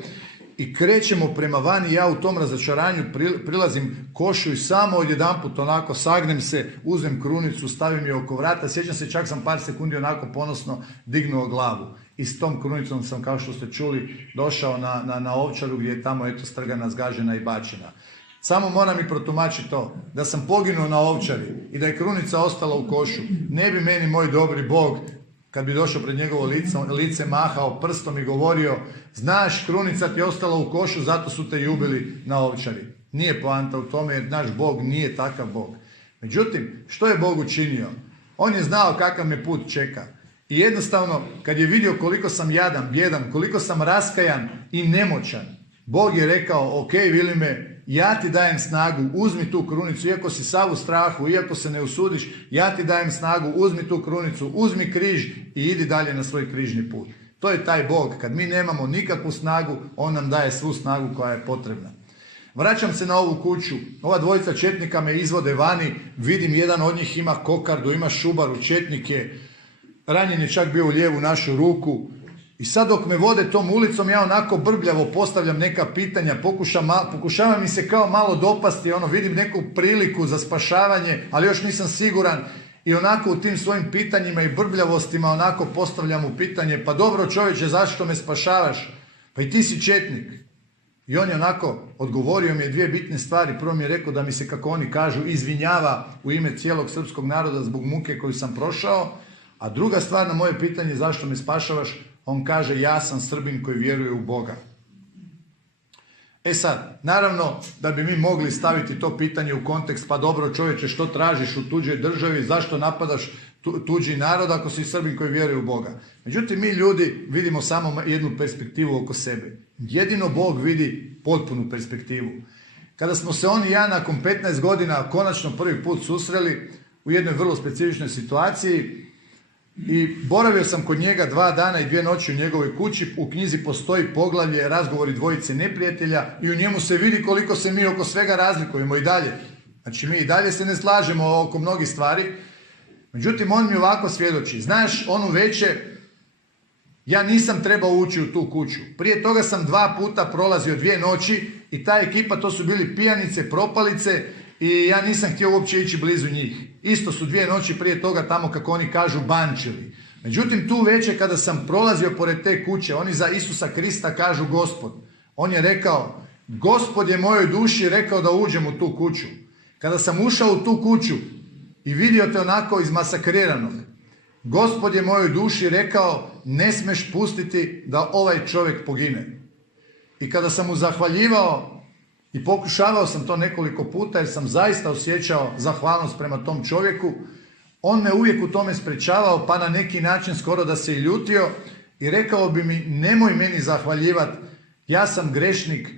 i krećemo prema vani. Ja u tom razočaranju prilazim košu i samo odjedanput onako sagnem se, uzmem krunicu, stavim je oko vrata. Sjećam se, čak sam par sekundi onako ponosno dignuo glavu. I s tom krunicom sam, kao što ste čuli, došao na Ovčaru gdje je tamo eto strgana, zgažena i bačena. Samo moram i protumačiti to, da sam poginuo na Ovčari i da je krunica ostala u košu. Ne bi meni moj dobri Bog, kad bi došao pred njegovo lice, mahao prstom i govorio, znaš, krunica ti je ostala u košu, zato su te i ubili na Ovčari. Nije poanta u tome jer naš Bog nije takav Bog. Međutim, što je Bog učinio? On je znao kakav me put čeka. I jednostavno, kad je vidio koliko sam jadan, bjedan, koliko sam raskajan i nemoćan, Bog je rekao, ok Vilime, ja ti dajem snagu, uzmi tu krunicu, iako si sav u strahu, iako se ne usudiš, ja ti dajem snagu, uzmi tu krunicu, uzmi križ i idi dalje na svoj križni put. To je taj Bog. Kad mi nemamo nikakvu snagu, on nam daje svu snagu koja je potrebna. Vraćam se na ovu kuću. Ova dvojica četnika me izvode vani. Vidim jedan od njih ima kokardu, ima šubaru, četnik je. Ranjen je čak bio u lijevu našu ruku. I sad dok me vode tom ulicom, ja onako brbljavo postavljam neka pitanja, pokušavam mi se kao malo dopasti, vidim neku priliku za spašavanje, ali još nisam siguran. I onako u tim svojim pitanjima i brbljavostima onako postavljam mu pitanje, pa dobro čovječe, zašto me spašavaš? Pa i ti si četnik. I on je onako odgovorio mi je dvije bitne stvari. Prvo mi je rekao da mi se, kako oni kažu, izvinjava u ime cijelog srpskog naroda zbog muke koju sam prošao. A druga stvar na moje pitanje, zašto me spašavaš, on kaže, ja sam Srbin koji vjeruje u Boga. E sad, naravno da bi mi mogli staviti to pitanje u kontekst, pa dobro čovječe, što tražiš u tuđoj državi, zašto napadaš tuđi narod ako si Srbin koji vjeruje u Boga. Međutim, mi ljudi vidimo samo jednu perspektivu oko sebe. Jedino Bog vidi potpunu perspektivu. Kada smo se on i ja nakon 15 godina konačno prvi put susreli u jednoj vrlo specifičnoj situaciji i boravio sam kod njega 2 dana i 2 noći u njegovoj kući, u knjizi postoji poglavlje razgovori dvojice neprijatelja i u njemu se vidi koliko se mi oko svega razlikujemo i dalje. Znači mi i dalje se ne slažemo oko mnogih stvari. Međutim, on mi ovako svjedoči. Znaš, onu večer ja nisam trebao ući u tu kuću. Prije toga sam 2 puta prolazio 2 noći i ta ekipa, to su bili pijanice, propalice i ja nisam htio uopće ići blizu njih. Isto su 2 noći prije toga tamo, kako oni kažu, bančili. Međutim, tu večer kada sam prolazio pored te kuće, oni za Isusa Krista kažu Gospod. On je rekao, Gospod je mojoj duši rekao da uđem u tu kuću. Kada sam ušao u tu kuću i vidio te onako izmasakriranog, Gospod je mojoj duši rekao, ne smeš pustiti da ovaj čovjek pogine. I kada sam mu zahvaljivao i pokušavao sam to nekoliko puta jer sam zaista osjećao zahvalnost prema tom čovjeku, on me uvijek u tome sprečavao, pa na neki način skoro da se i ljutio i rekao bi mi, nemoj meni zahvaljivati, ja sam grešnik,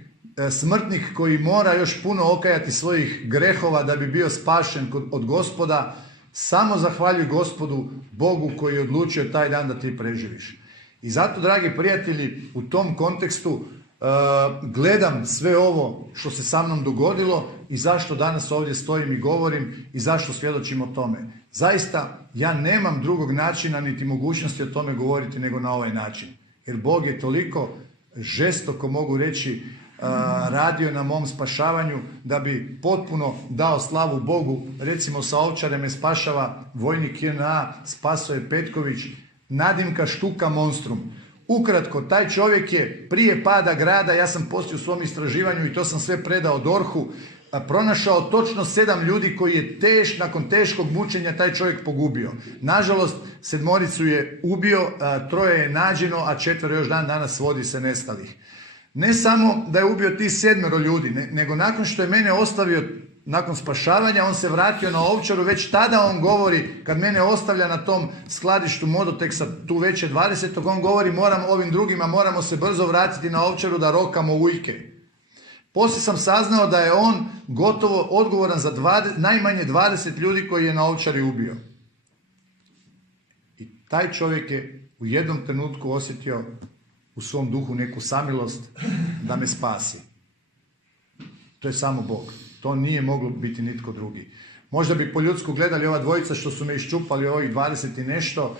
smrtnik koji mora još puno okajati svojih grehova da bi bio spašen od Gospoda. Samo zahvaljuj Gospodu, Bogu koji je odlučio taj dan da ti preživiš. I zato, dragi prijatelji, u tom kontekstu gledam sve ovo što se sa mnom dogodilo i zašto danas ovdje stojim i govorim i zašto svjedočim o tome. Zaista, ja nemam drugog načina niti mogućnosti o tome govoriti nego na ovaj način. Jer Bog je toliko žestoko, mogu reći, radio na mom spašavanju da bi potpuno dao slavu Bogu. Recimo sa Ovčare me spašava vojnik JNA Spasoje Petković, nadimka Štuka Monstrum. Ukratko, taj čovjek je prije pada grada, ja sam poslije u svom istraživanju i to sam sve predao DORH-u, pronašao točno 7 ljudi koji je nakon teškog mučenja taj čovjek pogubio. Nažalost, 7 je ubio, 3 je nađeno, a 4 još dan danas vodi se nestalih. Ne samo da je ubio ti 7 ljudi, nego nakon što je mene ostavio nakon spašavanja, on se vratio na Ovčaru, već tada on govori, kad mene ostavlja na tom skladištu Modoteksa tu večer 20. on govori, ovim drugima moramo se brzo vratiti na Ovčaru da rokamo ujke. Poslije sam saznao da je on gotovo odgovoran za najmanje 20 ljudi koji je na Ovčari ubio. I taj čovjek je u jednom trenutku osjetio u svom duhu neku samilost da me spasi. To je samo Bog. To nije moglo biti nitko drugi. Možda bi po ljudsku gledali ova dvojica što su me iščupali ovih 20 i nešto,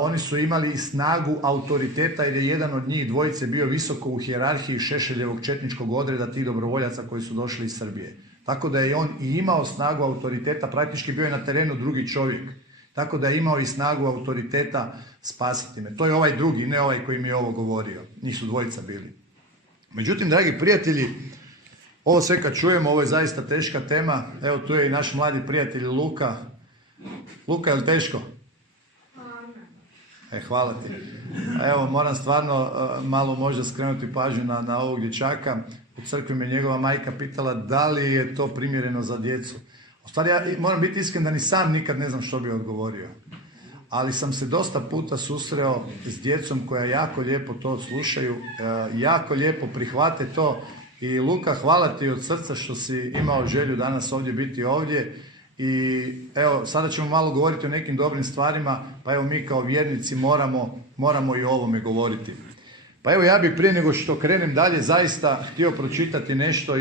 oni su imali i snagu autoriteta jer je jedan od njih dvojice bio visoko u hijerarhiji Šešeljevog četničkog odreda tih dobrovoljaca koji su došli iz Srbije. Tako da je on i imao snagu autoriteta, praktički bio je na terenu drugi čovjek. Tako da je imao i snagu autoriteta spasiti me. To je ovaj drugi, ne ovaj koji mi je ovo govorio. Njih su dvojica bili. Međutim, dragi prijatelji, ovo sve kad čujemo, ovo je zaista teška tema. Evo tu je i naš mladi prijatelj Luka. Luka, je li teško? Hvala ti. Evo, moram stvarno malo možda skrenuti pažnju na ovog dječaka. u crkvi me njegova majka pitala da li je to primjereno za djecu. U stvari, ja moram biti iskren da ni sam nikad ne znam što bi odgovorio. Ali sam se dosta puta susreo s djecom koja jako lijepo to slušaju, jako lijepo prihvate to. I Luka, hvala ti od srca što si imao želju danas ovdje biti ovdje. I evo, sada ćemo malo govoriti o nekim dobrim stvarima, pa evo mi kao vjernici moramo i o ovome govoriti. Pa evo, ja bih prije nego što krenem dalje zaista htio pročitati nešto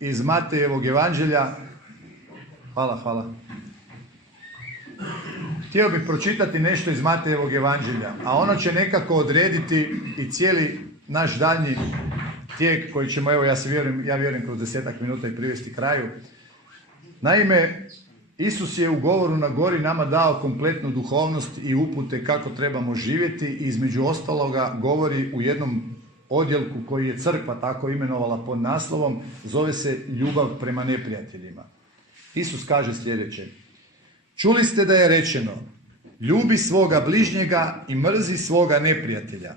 iz Matejevog evanđelja. Hvala. Htio bih pročitati nešto iz Matejevog evanđelja, a ono će nekako odrediti i cijeli naš daljnji tijek koji ćemo, evo ja vjerujem kroz 10-ak minuta i privesti kraju. Naime, Isus je u govoru na gori nama dao kompletnu duhovnost i upute kako trebamo živjeti i između ostaloga govori u jednom odjelku koji je crkva tako imenovala pod naslovom, zove se Ljubav prema neprijateljima. Isus kaže sljedeće: čuli ste da je rečeno, ljubi svoga bližnjega i mrzi svoga neprijatelja.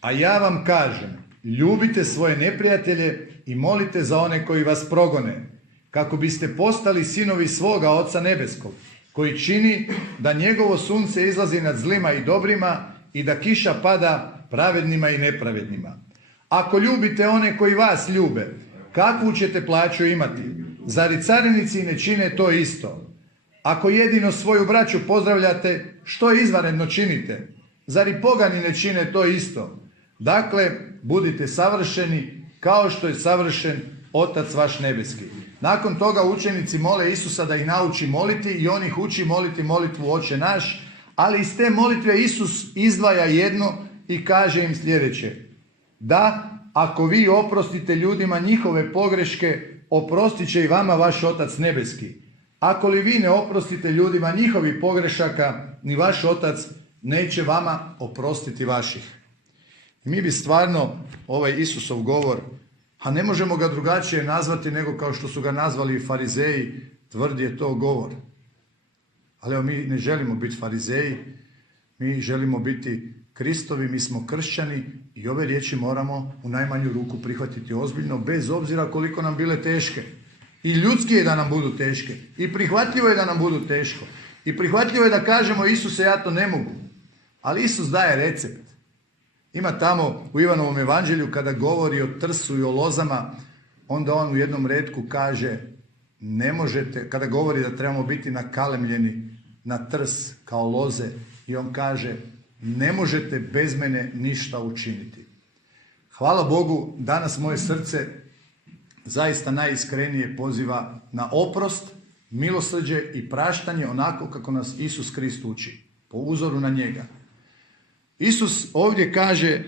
A ja vam kažem, ljubite svoje neprijatelje i molite za one koji vas progone, kako biste postali sinovi svoga Oca nebeskog, koji čini da njegovo sunce izlazi nad zlima i dobrima i da kiša pada pravednima i nepravednima. Ako ljubite one koji vas ljube, kakvu ćete plaću imati? Zar i carinici ne čine to isto? Ako jedino svoju braću pozdravljate, što izvanredno činite? Zar i pogani ne čine to isto? Dakle, budite savršeni kao što je savršen Otac vaš nebeski. Nakon toga učenici mole Isusa da ih nauči moliti i on ih uči moliti molitvu Oče naš, ali iz te molitve Isus izdvaja jedno i kaže im sljedeće: da, ako vi oprostite ljudima njihove pogreške, oprostit će i vama vaš Otac nebeski. Ako li vi ne oprostite ljudima njihovih pogrešaka, ni vaš Otac neće vama oprostiti vaših. I mi bi stvarno ovaj Isusov govor, a ne možemo ga drugačije nazvati nego kao što su ga nazvali farizeji, tvrdi je to govor. Ali evo, mi ne želimo biti farizeji, mi želimo biti Kristovi, mi smo kršćani i ove riječi moramo u najmanju ruku prihvatiti ozbiljno, bez obzira koliko nam bile teške. I ljudski je da nam budu teške. I prihvatljivo je da nam budu teško. I prihvatljivo je da kažemo, Isuse, ja to ne mogu. Ali Isus daje recept. Ima tamo u Ivanovom evanđelju kada govori o trsu i o lozama, onda on u jednom retku kaže, ne možete, kada govori da trebamo biti nakalemljeni na trs kao loze, i on kaže, ne možete bez mene ništa učiniti. Hvala Bogu, danas moje srce zaista najiskrenije poziva na oprost, milosrđe i praštanje onako kako nas Isus Krist uči, po uzoru na njega. Isus ovdje kaže,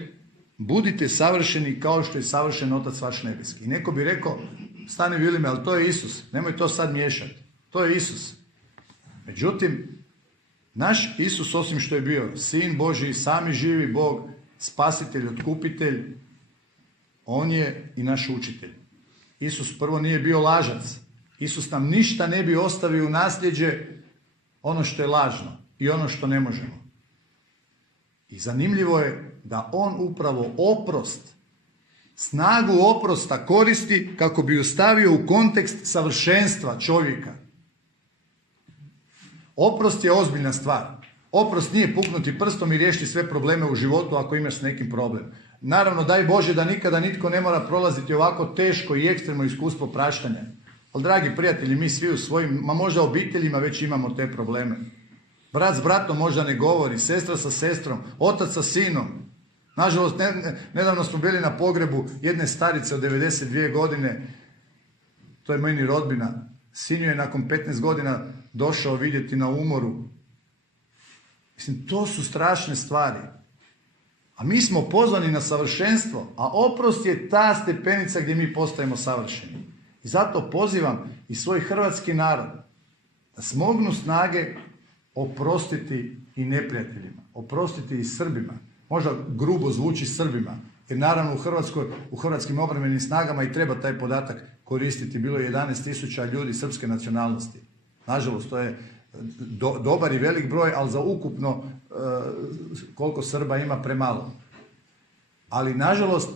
budite savršeni kao što je savršen Otac vaš nebeski. I neko bi rekao, stani Vilime, ali to je Isus, nemoj to sad miješati. To je Isus. Međutim, naš Isus, osim što je bio Sin Božji, sami živi Bog, spasitelj, otkupitelj, on je i naš učitelj. Isus prvo nije bio lažac. Isus nam ništa ne bi ostavio u nasljeđe, ono što je lažno i ono što ne možemo. I zanimljivo je da on upravo oprost, snagu oprosta koristi kako bi ju stavio u kontekst savršenstva čovjeka. Oprost je ozbiljna stvar. Oprost nije puknuti prstom i riješiti sve probleme u životu ako imaš nekim problem. Naravno, daj Bože da nikada nitko ne mora prolaziti ovako teško i ekstremno iskustvo praštanja. Ali, dragi prijatelji, mi svi u svojim, možda obiteljima već imamo te probleme. Brat s bratom možda ne govori, sestra sa sestrom, otac sa sinom. Nažalost, nedavno smo bili na pogrebu jedne starice od 92 godine. To je meni rodbina. Sin je nakon 15 godina došao vidjeti na umoru. Mislim, to su strašne stvari. A mi smo pozvani na savršenstvo, a oprost je ta stepenica gdje mi postajemo savršeni. I zato pozivam i svoj hrvatski narod da smognu snage oprostiti i neprijateljima, oprostiti i Srbima. Možda grubo zvuči Srbima, jer naravno u hrvatskim obrambenim snagama i treba taj podatak koristiti. Bilo je 11.000 ljudi srpske nacionalnosti. Nažalost, to je dobar i velik broj, ali za ukupno koliko Srba ima premalo. Ali nažalost,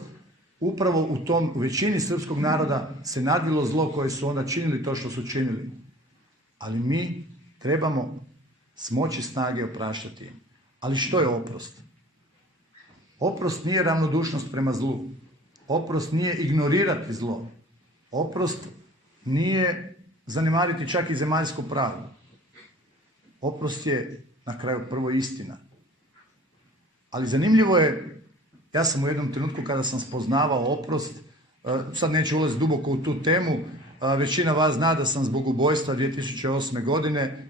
upravo u većini srpskog naroda se nadvilo zlo koje su onda činili to što su činili. Ali mi trebamo smoći snage opraštati im. Ali što je oprost? Oprost nije ravnodušnost prema zlu. Oprost nije ignorirati zlo. Oprost nije zanemariti čak i zemaljsku pravdu. Oprost je na kraju prvo istina. Ali zanimljivo je, ja sam u jednom trenutku kada sam spoznavao oprost, sad neću ulaziti duboko u tu temu, većina vas zna da sam zbog ubojstva 2008. godine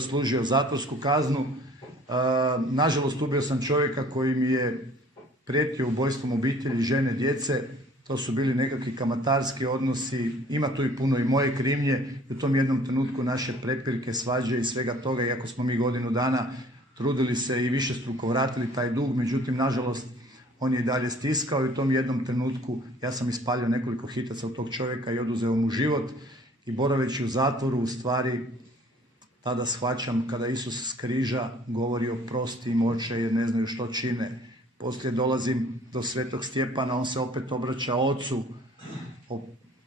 služio zatvorsku kaznu. Nažalost, ubio sam čovjeka koji mi je prijetio ubojstvom obitelji, žene, djece. To su bili nekakvi kamatarski odnosi, ima tu i puno i moje krivnje. U tom jednom trenutku naše prepirke, svađe i svega toga, iako smo mi godinu dana trudili se i višestruko vratili taj dug, međutim, nažalost, on je i dalje stiskao i u tom jednom trenutku ja sam ispalio nekoliko hitaca u tog čovjeka i oduzeo mu život. I boraveći u zatvoru, u stvari, tada shvaćam kada Isus s križa govori oprosti im oče jer ne znaju što čine. Poslije dolazim do svetog Stjepana, on se opet obraća ocu,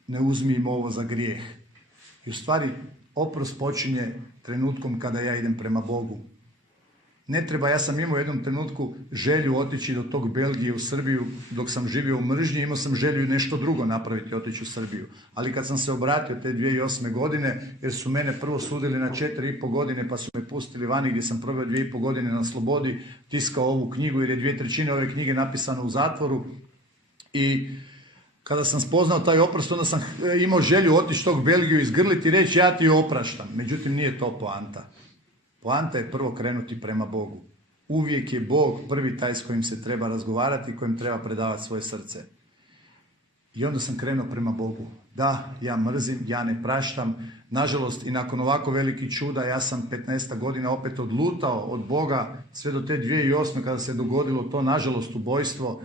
ne uzmi im ovo za grijeh. I u stvari oprost počinje trenutkom kada ja idem prema Bogu. Ne treba, ja sam imao u jednom trenutku želju otići do tog Belgije u Srbiju, dok sam živio u mržnji, imao sam želju nešto drugo napraviti, otići u Srbiju. Ali kad sam se obratio te 2008. godine, jer su mene prvo sudili na 4,5 godine, pa su me pustili vani gdje sam proveo 2,5 godine na slobodi, tiskao ovu knjigu jer je 2/3 ove knjige napisano u zatvoru. I kada sam spoznao taj oprost, onda sam imao želju otići tog Belgiju, izgrliti i reći ja ti opraštam. Međutim, nije to poanta. Poanta je prvo krenuti prema Bogu. Uvijek je Bog prvi taj s kojim se treba razgovarati i kojim treba predavati svoje srce. I onda sam krenuo prema Bogu. Da, ja mrzim, ja ne praštam. Nažalost, i nakon ovako velikih čuda, ja sam 15 godina opet odlutao od Boga, sve do te 2008. kada se dogodilo to, nažalost, ubojstvo.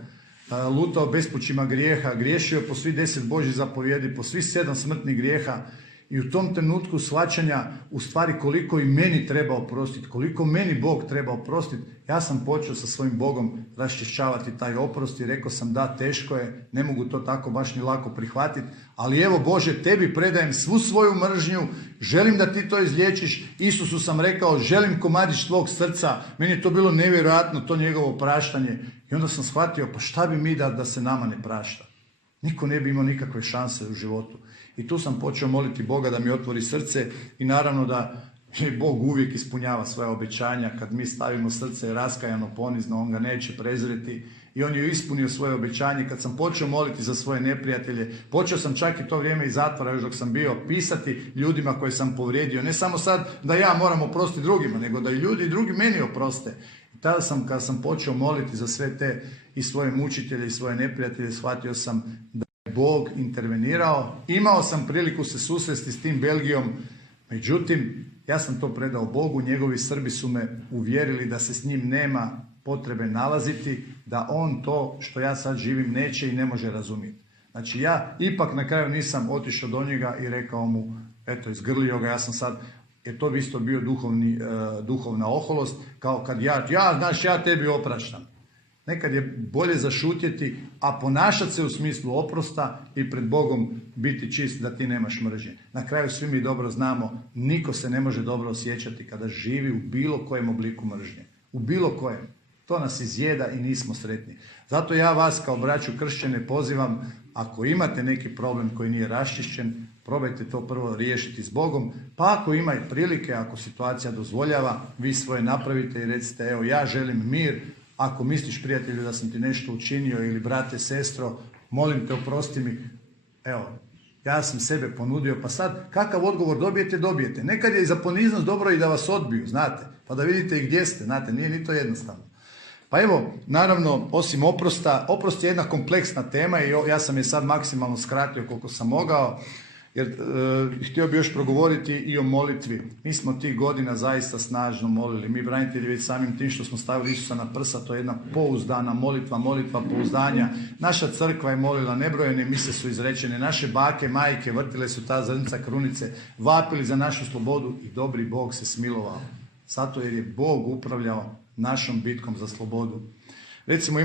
Lutao bespućima grijeha, griješio po svi 10 Božjih zapovjedi, po svi 7 smrtnih grijeha. I u tom trenutku shvaćanja u stvari koliko i meni treba oprostiti, koliko meni Bog treba oprostiti, ja sam počeo sa svojim Bogom raščišćavati taj oprost i rekao sam da, teško je, ne mogu to tako baš ni lako prihvatiti, ali evo Bože, tebi predajem svu svoju mržnju, želim da ti to izliječiš. Isusu sam rekao, želim komadić tvog srca, meni je to bilo nevjerojatno, to njegovo praštanje. I onda sam shvatio, pa šta bi mi da se nama ne prašta? Niko ne bi imao nikakve šanse u životu. I tu sam počeo moliti Boga da mi otvori srce i naravno da Bog uvijek ispunjava svoje obećanja. Kad mi stavimo srce raskajano, ponizno, on ga neće prezreti. I on je ispunio svoje obećanje. Kad sam počeo moliti za svoje neprijatelje, počeo sam čak i to vrijeme iz zatvora, još dok sam bio, pisati ljudima koje sam povrijedio. Ne samo sad da ja moram oprostiti drugima, nego da i ljudi i drugi meni oproste. I tada sam, kada sam počeo moliti za sve te i svoje mučitelje i svoje neprijatelje, shvatio sam da Bog intervenirao. Imao sam priliku se susresti s tim Belgijom, međutim, ja sam to predao Bogu, njegovi Srbi su me uvjerili da se s njim nema potrebe nalaziti, da on to što ja sad živim neće i ne može razumjeti. Znači ja ipak na kraju nisam otišao do njega i rekao mu, eto, izgrlio ga, ja sam sad, jer to bi isto bio duhovna oholost, kao kad ja tebi opraštam. Nekad je bolje zašutjeti, a ponašati se u smislu oprosta i pred Bogom biti čist da ti nemaš mržnje. Na kraju svi mi dobro znamo, niko se ne može dobro osjećati kada živi u bilo kojem obliku mržnje. U bilo kojem. To nas izjeda i nismo sretni. Zato ja vas kao braću kršćane pozivam, ako imate neki problem koji nije raščišćen, probajte to prvo riješiti s Bogom, pa ako ima i prilike, ako situacija dozvoljava, vi svoje napravite i recite, evo ja želim mir. Ako misliš, prijatelju, da sam ti nešto učinio ili brate, sestro, molim te, oprosti mi. Evo, ja sam sebe ponudio, pa sad kakav odgovor dobijete. Nekad je i za poniznost dobro i da vas odbiju, znate, pa da vidite i gdje ste, znate, nije ni to jednostavno. Pa evo, naravno, osim oprosta, oprost je jedna kompleksna tema i ja sam je sad maksimalno skratio koliko sam mogao, jer htio bi još progovoriti i o molitvi. Mi smo tih godina zaista snažno molili. Mi branitelji već samim tim što smo stavili Isusa na prsa, to je jedna pouzdana molitva pouzdanja. Naša crkva je molila, nebrojene mise su izrečene, naše bake, majke vrtile su ta zrnca krunice, vapili za našu slobodu i dobri Bog se smilovao. Zato jer je Bog upravljao našom bitkom za slobodu. Recimo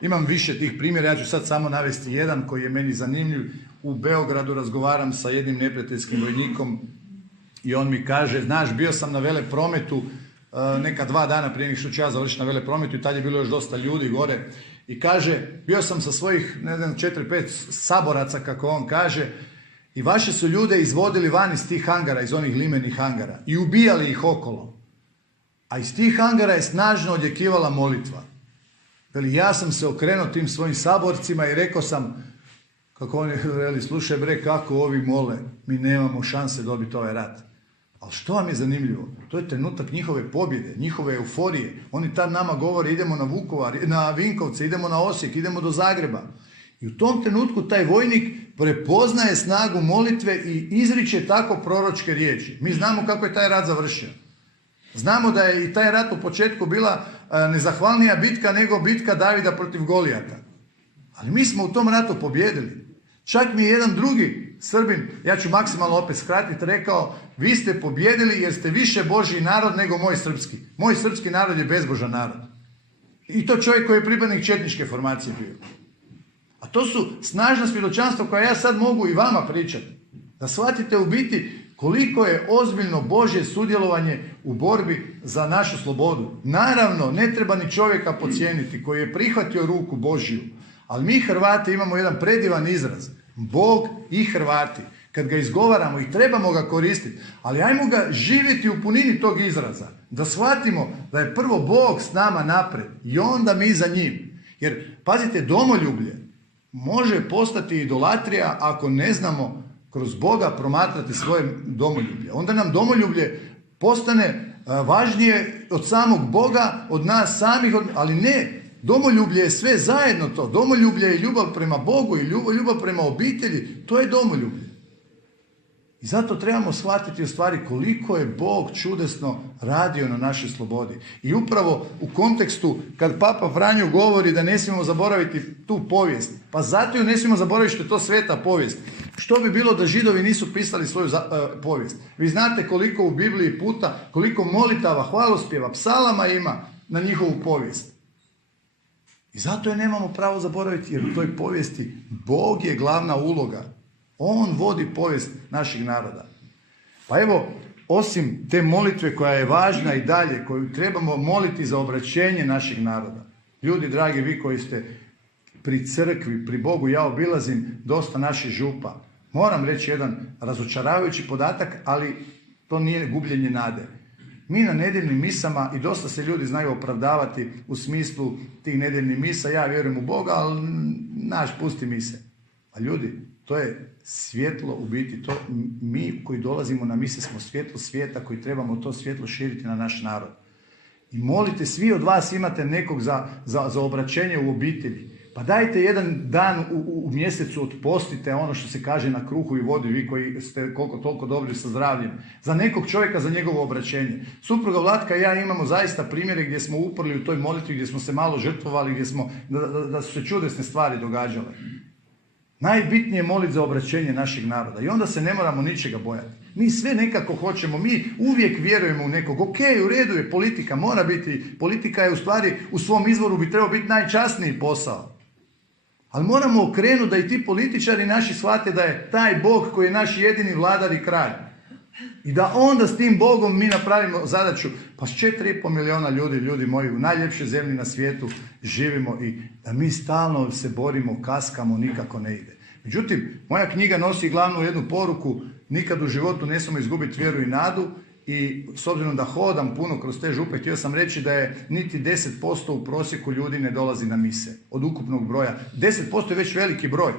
imam više tih primjera, ja ću sad samo navesti jedan koji je meni zanimljiv. U Beogradu razgovaram sa jednim neprijateljskim vojnikom i on mi kaže, znaš, bio sam na veleprometu neka 2 dana prije nego što ću ja završiti na veleprometu i tad je bilo još dosta ljudi gore. I kaže, bio sam sa svojih, 4-5 saboraca, kako on kaže, i vaše su ljude izvodili van iz tih hangara, iz onih limenih hangara i ubijali ih okolo. A iz tih hangara je snažno odjekivala molitva. Veli, ja sam se okrenuo tim svojim saborcima i rekao sam, kako oni veli, slušaj bre, kako ovi mole, mi nemamo šanse dobiti ovaj rat. Ali što vam je zanimljivo? To je trenutak njihove pobjede, njihove euforije. Oni tad nama govore, idemo na Vukovar, na Vinkovce, idemo na Osijek, idemo do Zagreba. I u tom trenutku taj vojnik prepoznaje snagu molitve i izriče tako proročke riječi. Mi znamo kako je taj rat završio. Znamo da je i taj rat u početku bila nezahvalnija bitka nego bitka Davida protiv Golijata. Ali mi smo u tom ratu pobjedili. Čak mi je jedan drugi Srbin, ja ću maksimalno opet skratiti, rekao, vi ste pobjedili jer ste više Božji narod nego moj srpski. Moj srpski narod je bezbožan narod. I to čovjek koji je pripadnik četničke formacije bio. A to su snažna svjedočanstva koja ja sad mogu i vama pričati. Da shvatite u biti koliko je ozbiljno Božje sudjelovanje u borbi za našu slobodu. Naravno, ne treba ni čovjeka podcijeniti koji je prihvatio ruku Božju. Ali mi Hrvati imamo jedan predivan izraz. Bog i Hrvati. Kad ga izgovaramo i trebamo ga koristiti, ali ajmo ga živjeti u punini tog izraza. Da shvatimo da je prvo Bog s nama napred i onda mi za njim. Jer, pazite, domoljublje može postati idolatrija ako ne znamo kroz Boga promatrati svoje domoljublje. Onda nam domoljublje postane važnije od samog Boga, od nas samih, ali ne. Domoljublje je sve zajedno to. Domoljublje je ljubav prema Bogu i ljubav prema obitelji. To je domoljublje. I zato trebamo shvatiti u stvari koliko je Bog čudesno radio na našoj slobodi. I upravo u kontekstu kad Papa Franjo govori da ne smijemo zaboraviti tu povijest, pa zato ju ne smijemo zaboraviti što je to sveta povijest. Što bi bilo da Židovi nisu pisali svoju povijest? Vi znate koliko u Bibliji puta, koliko molitava, hvalospjeva, psalama ima na njihovu povijest. I zato je nemamo pravo zaboraviti, jer u toj povijesti Bog je glavna uloga. On vodi povijest naših naroda. Pa evo, osim te molitve koja je važna i dalje, koju trebamo moliti za obraćenje naših naroda. Ljudi dragi, vi koji ste pri crkvi, pri Bogu, ja obilazim dosta naših župa. Moram reći jedan razočaravajući podatak, ali to nije gubljenje nade. Mi na nedjeljnim misama, i dosta se ljudi znaju opravdavati u smislu tih nedjeljnih misa, ja vjerujem u Boga, ali naš pusti mise. A ljudi, to je svjetlo u biti, to mi koji dolazimo na mise smo svjetlo svijeta koji trebamo to svjetlo širiti na naš narod. I molite, svi od vas imate nekog za obraćenje u obitelji. Pa dajte jedan dan u mjesecu, otpostite ono što se kaže na kruhu i vodi, vi koji ste koliko toliko dobri sa zdravljem. Za nekog čovjeka, za njegovo obraćenje. Supruga Vlatka i ja imamo zaista primjere gdje smo uprli u toj molitvi, gdje smo se malo žrtvovali, gdje smo, da su se čudesne stvari događale. Najbitnije je moliti za obraćenje našeg naroda i onda se ne moramo ničega bojati. Mi sve nekako hoćemo, mi uvijek vjerujemo u nekog. Ok, u redu je, politika mora biti, politika je u stvari u svom izvoru bi trebao biti najčasniji posao. Ali moramo okrenuti da i ti političari naši shvate da je taj Bog koji je naš jedini vladar i kralj. I da onda s tim Bogom mi napravimo zadaću, pa s 4,5 milijuna ljudi moji, u najljepšoj zemlji na svijetu živimo i da mi stalno se borimo, kaskamo, nikako ne ide. Međutim, moja knjiga nosi glavnu jednu poruku, nikad u životu ne smijemo izgubiti vjeru i nadu i s obzirom da hodam puno kroz te župe, htio sam reći da je niti 10% u prosjeku ljudi ne dolazi na mise od ukupnog broja. 10% je već veliki broj.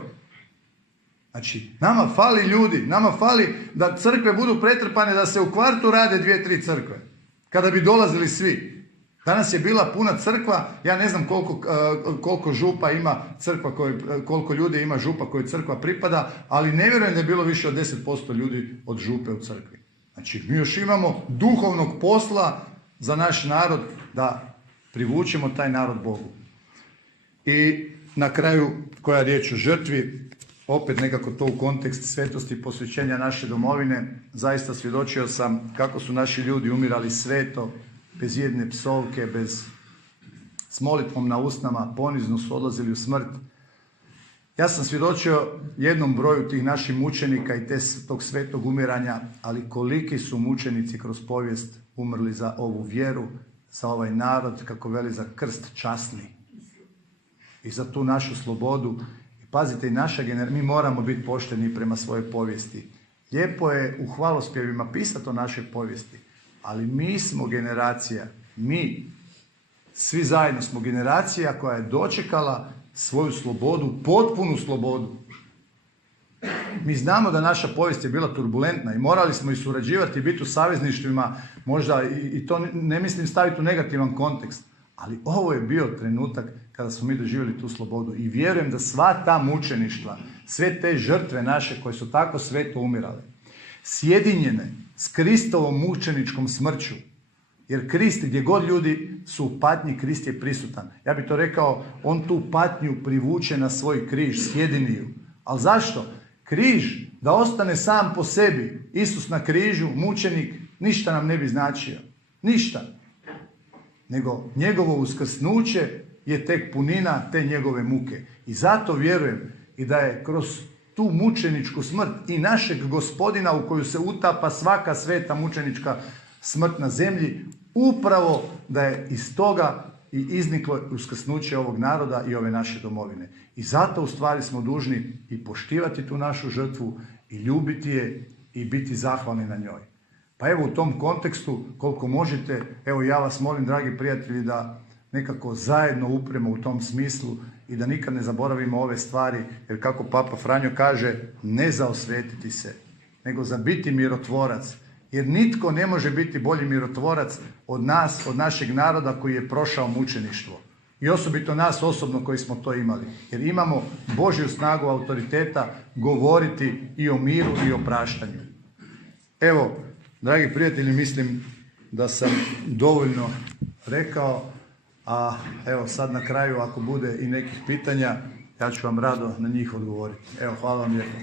Znači, nama fali ljudi, nama fali da crkve budu pretrpane, da se u kvartu rade 2-3 crkve. Kada bi dolazili svi. Danas je bila puna crkva, ja ne znam koliko župa ima crkva, koliko ljudi ima župa koju crkva pripada, ali ne vjerujem da je bilo više od 10% ljudi od župe u crkvi. Znači, mi još imamo duhovnog posla za naš narod da privučemo taj narod Bogu. I na kraju, koja riječ o žrtvi, opet nekako to u kontekst svetosti i posvećenja naše domovine, zaista svjedočio sam kako su naši ljudi umirali sveto, bez jedne psovke, bez s molitvom na usnama, ponizno su odlazili u smrt. Ja sam svjedočio jednom broju tih naših mučenika i tog svetog umiranja, ali koliki su mučenici kroz povijest umrli za ovu vjeru, za ovaj narod, kako veli, za krst časni i za tu našu slobodu. I pazite, i naša generacija, mi moramo biti pošteni prema svojoj povijesti. Lijepo je u hvalospjevima pisati o našoj povijesti, ali mi smo generacija, mi svi zajedno smo generacija koja je dočekala svoju slobodu, potpunu slobodu. Mi znamo da naša povijest je bila turbulentna i morali smo i surađivati i biti u savezništvima, možda i to ne mislim staviti u negativan kontekst, ali ovo je bio trenutak kada smo mi doživjeli tu slobodu i vjerujem da sva ta mučeništva, sve te žrtve naše koje su tako sveto umirale, sjedinjene s Kristovom mučeničkom smrću, jer Krist, gdje god ljudi su u patnji, Krist je prisutan. Ja bih to rekao, on tu patnju privuče na svoj križ, sjedini ju. Ali zašto? Križ, da ostane sam po sebi, Isus na križu, mučenik, ništa nam ne bi značio. Ništa. Nego njegovo uskrsnuće je tek punina te njegove muke. I zato vjerujem i da je kroz tu mučeničku smrt i našeg Gospodina u koju se utapa svaka sveta mučenička smrt na zemlji, upravo da je iz toga i izniklo uskrsnuće ovog naroda i ove naše domovine. I zato u stvari smo dužni i poštivati tu našu žrtvu i ljubiti je i biti zahvalni na njoj. Pa evo u tom kontekstu, koliko možete, evo ja vas molim, dragi prijatelji, da nekako zajedno upremo u tom smislu i da nikad ne zaboravimo ove stvari, jer kako Papa Franjo kaže, ne za osvetiti se, nego za biti mirotvorac. Jer nitko ne može biti bolji mirotvorac od nas, od našeg naroda koji je prošao mučeništvo. I osobito nas osobno koji smo to imali. Jer imamo Božju snagu autoriteta govoriti i o miru i o praštanju. Evo, dragi prijatelji, mislim da sam dovoljno rekao, a evo sad na kraju ako bude i nekih pitanja, ja ću vam rado na njih odgovoriti. Evo, hvala vam lijepo.